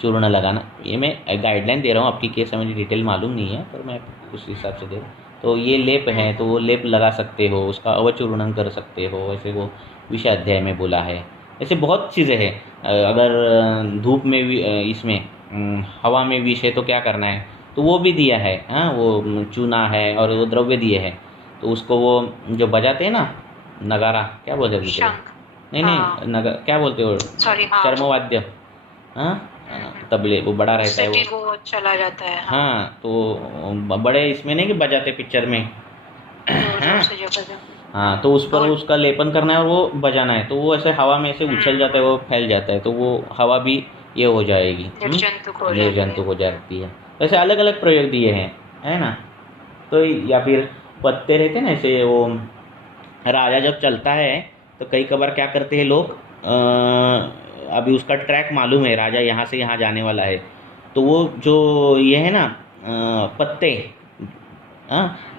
चूर्ण लगाना। ये मैं गाइडलाइन दे रहा हूँ, आपकी केस मुझे डिटेल मालूम नहीं है, पर मैं उस हिसाब से दे रहा हूँ। तो ये लेप है, तो वो लेप लगा सकते हो, उसका अवचूर्णन कर सकते हो, ऐसे वो विषाध्याय में बोला है। ऐसे बहुत चीज़ें हैं। अगर धूप में इसमें हवा में विष है तो क्या करना है, तो वो भी दिया है। वो चूना है और वो द्रव्य दिए हैं, तो उसको वो जो बजाते हैं ना, नगारा क्या बोलते हैं, नहीं क्या बोलते हो, चर्मवाद्य, तबले, वो बड़ा रहता है, वो चला जाता है। तो बड़े इसमें नहीं कि बजाते पिक्चर में, तो उस पर उसका लेपन करना है और वो बजाना है, तो वो ऐसे हवा में ऐसे उछल जाता है, वो फैल जाता है, तो वो हवा भी ये हो जाएगी, निर्जंतुक हो जाती है। वैसे अलग अलग प्रयोग दिए हैं, है ना। तो या फिर पत्ते रहते हैं ना ऐसे, वो राजा जब चलता है तो कई कबार क्या करते हैं लोग, अभी उसका ट्रैक मालूम है, राजा यहाँ से यहाँ जाने वाला है, तो वो जो ये है ना पत्ते,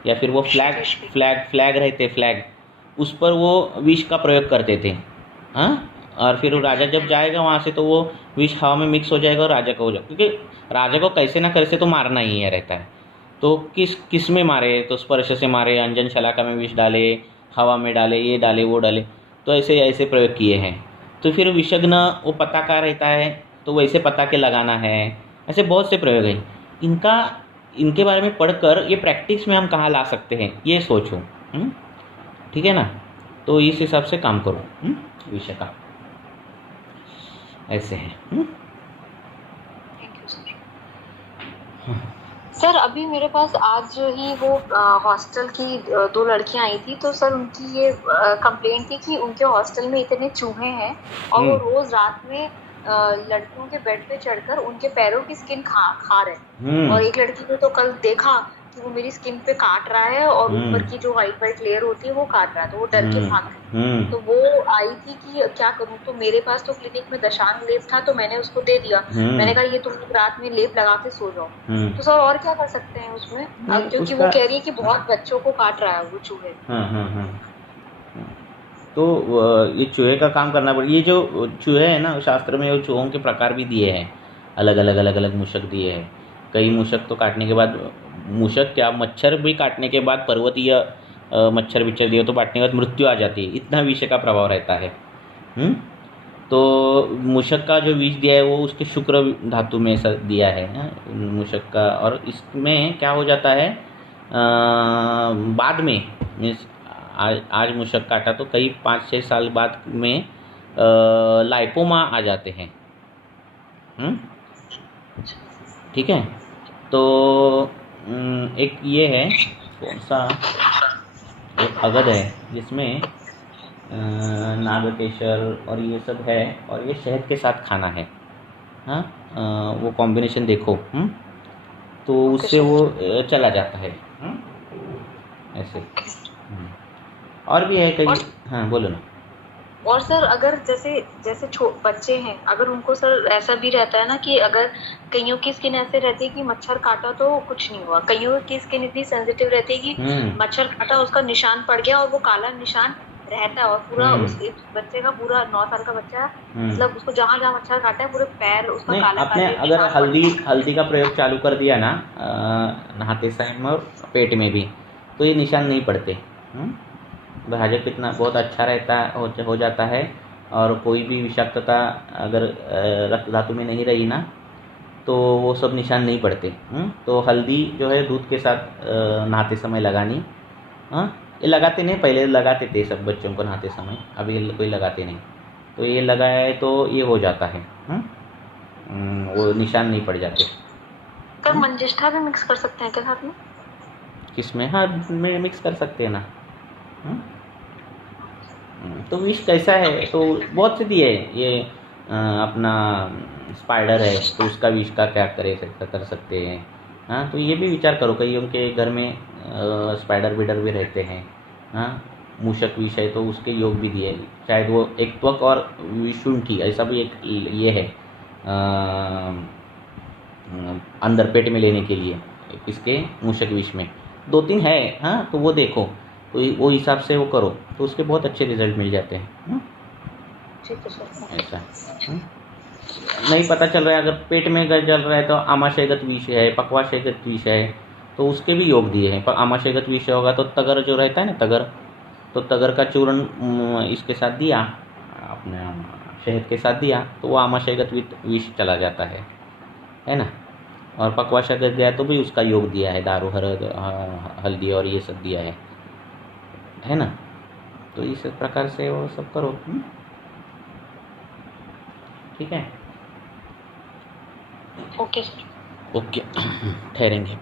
या फिर वो फ्लैग रहते, फ्लैग, उस पर वो विष का प्रयोग करते थे। और फिर राजा जब जाएगा वहाँ से तो वो विष हवा में मिक्स हो जाएगा और राजा को हो जाएगा, क्योंकि राजा को कैसे ना कैसे तो मारना ही है रहता है। तो किस में मारे, तो स्पर्श से मारे, अंजन शलाका में विष डाले, हवा में डाले, ये डाले वो डाले, तो ऐसे प्रयोग किए हैं। तो फिर विषग्न वो पता का रहता है, तो वैसे पता के लगाना है, ऐसे बहुत से प्रयोग हैं। इनके बारे में पढ़कर ये प्रैक्टिस में हम कहाँ ला सकते हैं, ये सोचो। ठीक है ना, तो इस हिसाब से काम करो विषय का, ऐसे है। Thank you sir. सर अभी मेरे पास आज ही वो हॉस्टल की 2 लड़कियां आई थी, तो सर उनकी ये कंप्लेंट थी कि उनके हॉस्टल में इतने चूहे हैं और वो रोज रात में लड़कियों के बेड पे चढ़कर उनके पैरों की स्किन खा रहे। और एक लड़की को तो कल देखा कि वो मेरी स्किन पे काट रहा है और ऊपर की जो वाइट लेयर होती है वो काट रहा है, तो वो डर के भाग गई। तो वो आई थी कि क्या करूं, तो मेरे पास तो क्लिनिक में दशांग लेप था, तो मैंने उसको दे दिया। मैंने कहा ये तुम रात में लेप लगा के सो जाओ। तो सर और क्या कर सकते हैं उसमें, अब क्योंकि वो कह रही है कि बहुत बच्चों को काट रहा है वो चूहे। तो ये चूहे का काम करना पड़ेगा। ये जो चूहे हैं ना, शास्त्र में वो चूहों के प्रकार भी दिए हैं, अलग अलग मूषक दिए हैं। कई मूषक तो काटने के बाद, मूषक क्या, मच्छर भी काटने के बाद, पर्वतीय मच्छर बिच्छर दिए तो काटने के बाद मृत्यु आ जाती है, इतना विष का प्रभाव रहता है। तो मूषक का जो विष दिया है वो उसके शुक्र धातु में दिया है मूषक का। और इसमें क्या हो जाता है, बाद में मीन्स आज मूषक काटा तो कई 5-6 साल बाद में लाइपोमा आ जाते हैं। ठीक है, तो एक ये है, कौन सा, एक अगध है जिसमें नागकेशर और ये सब है, और ये शहद के साथ खाना है। वो कॉम्बिनेशन देखो, तो उससे वो चला जाता है ऐसे। और भी है कई। हाँ बोलो ना। और सर अगर जैसे बच्चे हैं, अगर उनको सर ऐसा भी रहता है ना कि अगर कईयों की स्किन ऐसे रहती है कि मच्छर काटा तो कुछ नहीं हुआ, कईयों की स्किन इतनी सेंसिटिव रहती है कि मच्छर काटा उसका निशान पड़ गया और वो काला निशान रहता है, और पूरा उस बच्चे का, पूरा 9 साल का बच्चा, मतलब उसको जहाँ मच्छर काटा है पूरे पैर उसका काला अपने अगर हल्दी का प्रयोग चालू कर दिया ना नहाते समय और पेट में भी, तो ये निशान नहीं पड़ते। भाजक कितना बहुत अच्छा रहता हो जाता है। और कोई भी विषाक्तता अगर रक्त धातु में नहीं रही ना, तो वो सब निशान नहीं पड़ते। तो हल्दी जो है दूध के साथ नहाते समय लगानी। ये लगाते नहीं, पहले लगाते थे सब बच्चों को नहाते समय, अभी कोई लगाते नहीं। तो ये लगाया तो ये हो जाता है, वो निशान नहीं पड़ जाते। क्या मंजिष्ठा भी मिक्स कर सकते हैं क्या साथ में? किसमें? हाँ, में मिक्स कर सकते हैं ना। तो विष कैसा है, तो बहुत से दिए है। ये अपना स्पाइडर है, तो उसका विष का क्या कर सकते हैं। हाँ, तो ये भी विचार करो, कई उनके घर में स्पाइडर बीडर भी रहते हैं। हाँ, मूषक विष है तो उसके योग भी दिए, शायद वो एक त्वक और विशुंठी, ऐसा भी एक ये है अंदर पेट में लेने के लिए, इसके मूषक विष में 2-3 है। हाँ, तो वो देखो, तो वो हिसाब से वो करो, तो उसके बहुत अच्छे रिजल्ट मिल जाते हैं। ऐसा नहीं पता चल रहा है, अगर पेट में जल रहा है तो आमाशयगत विष है, पक्वाशयगत विष है, तो उसके भी योग दिए हैं। पर आमाशयगत विष होगा तो तगर जो रहता है ना, तगर, तो तगर का चूर्ण इसके साथ दिया, अपने शहद के साथ दिया, तो वो आमाशयगत विष चला जाता है ना। और पक्वाशयगत दिया तो भी उसका योग दिया है, दारू, हल्दी और ये सब दिया है ना। तो इस प्रकार से वो सब करो। ठीक है, ओके सर। ओके, ठहरेंगे।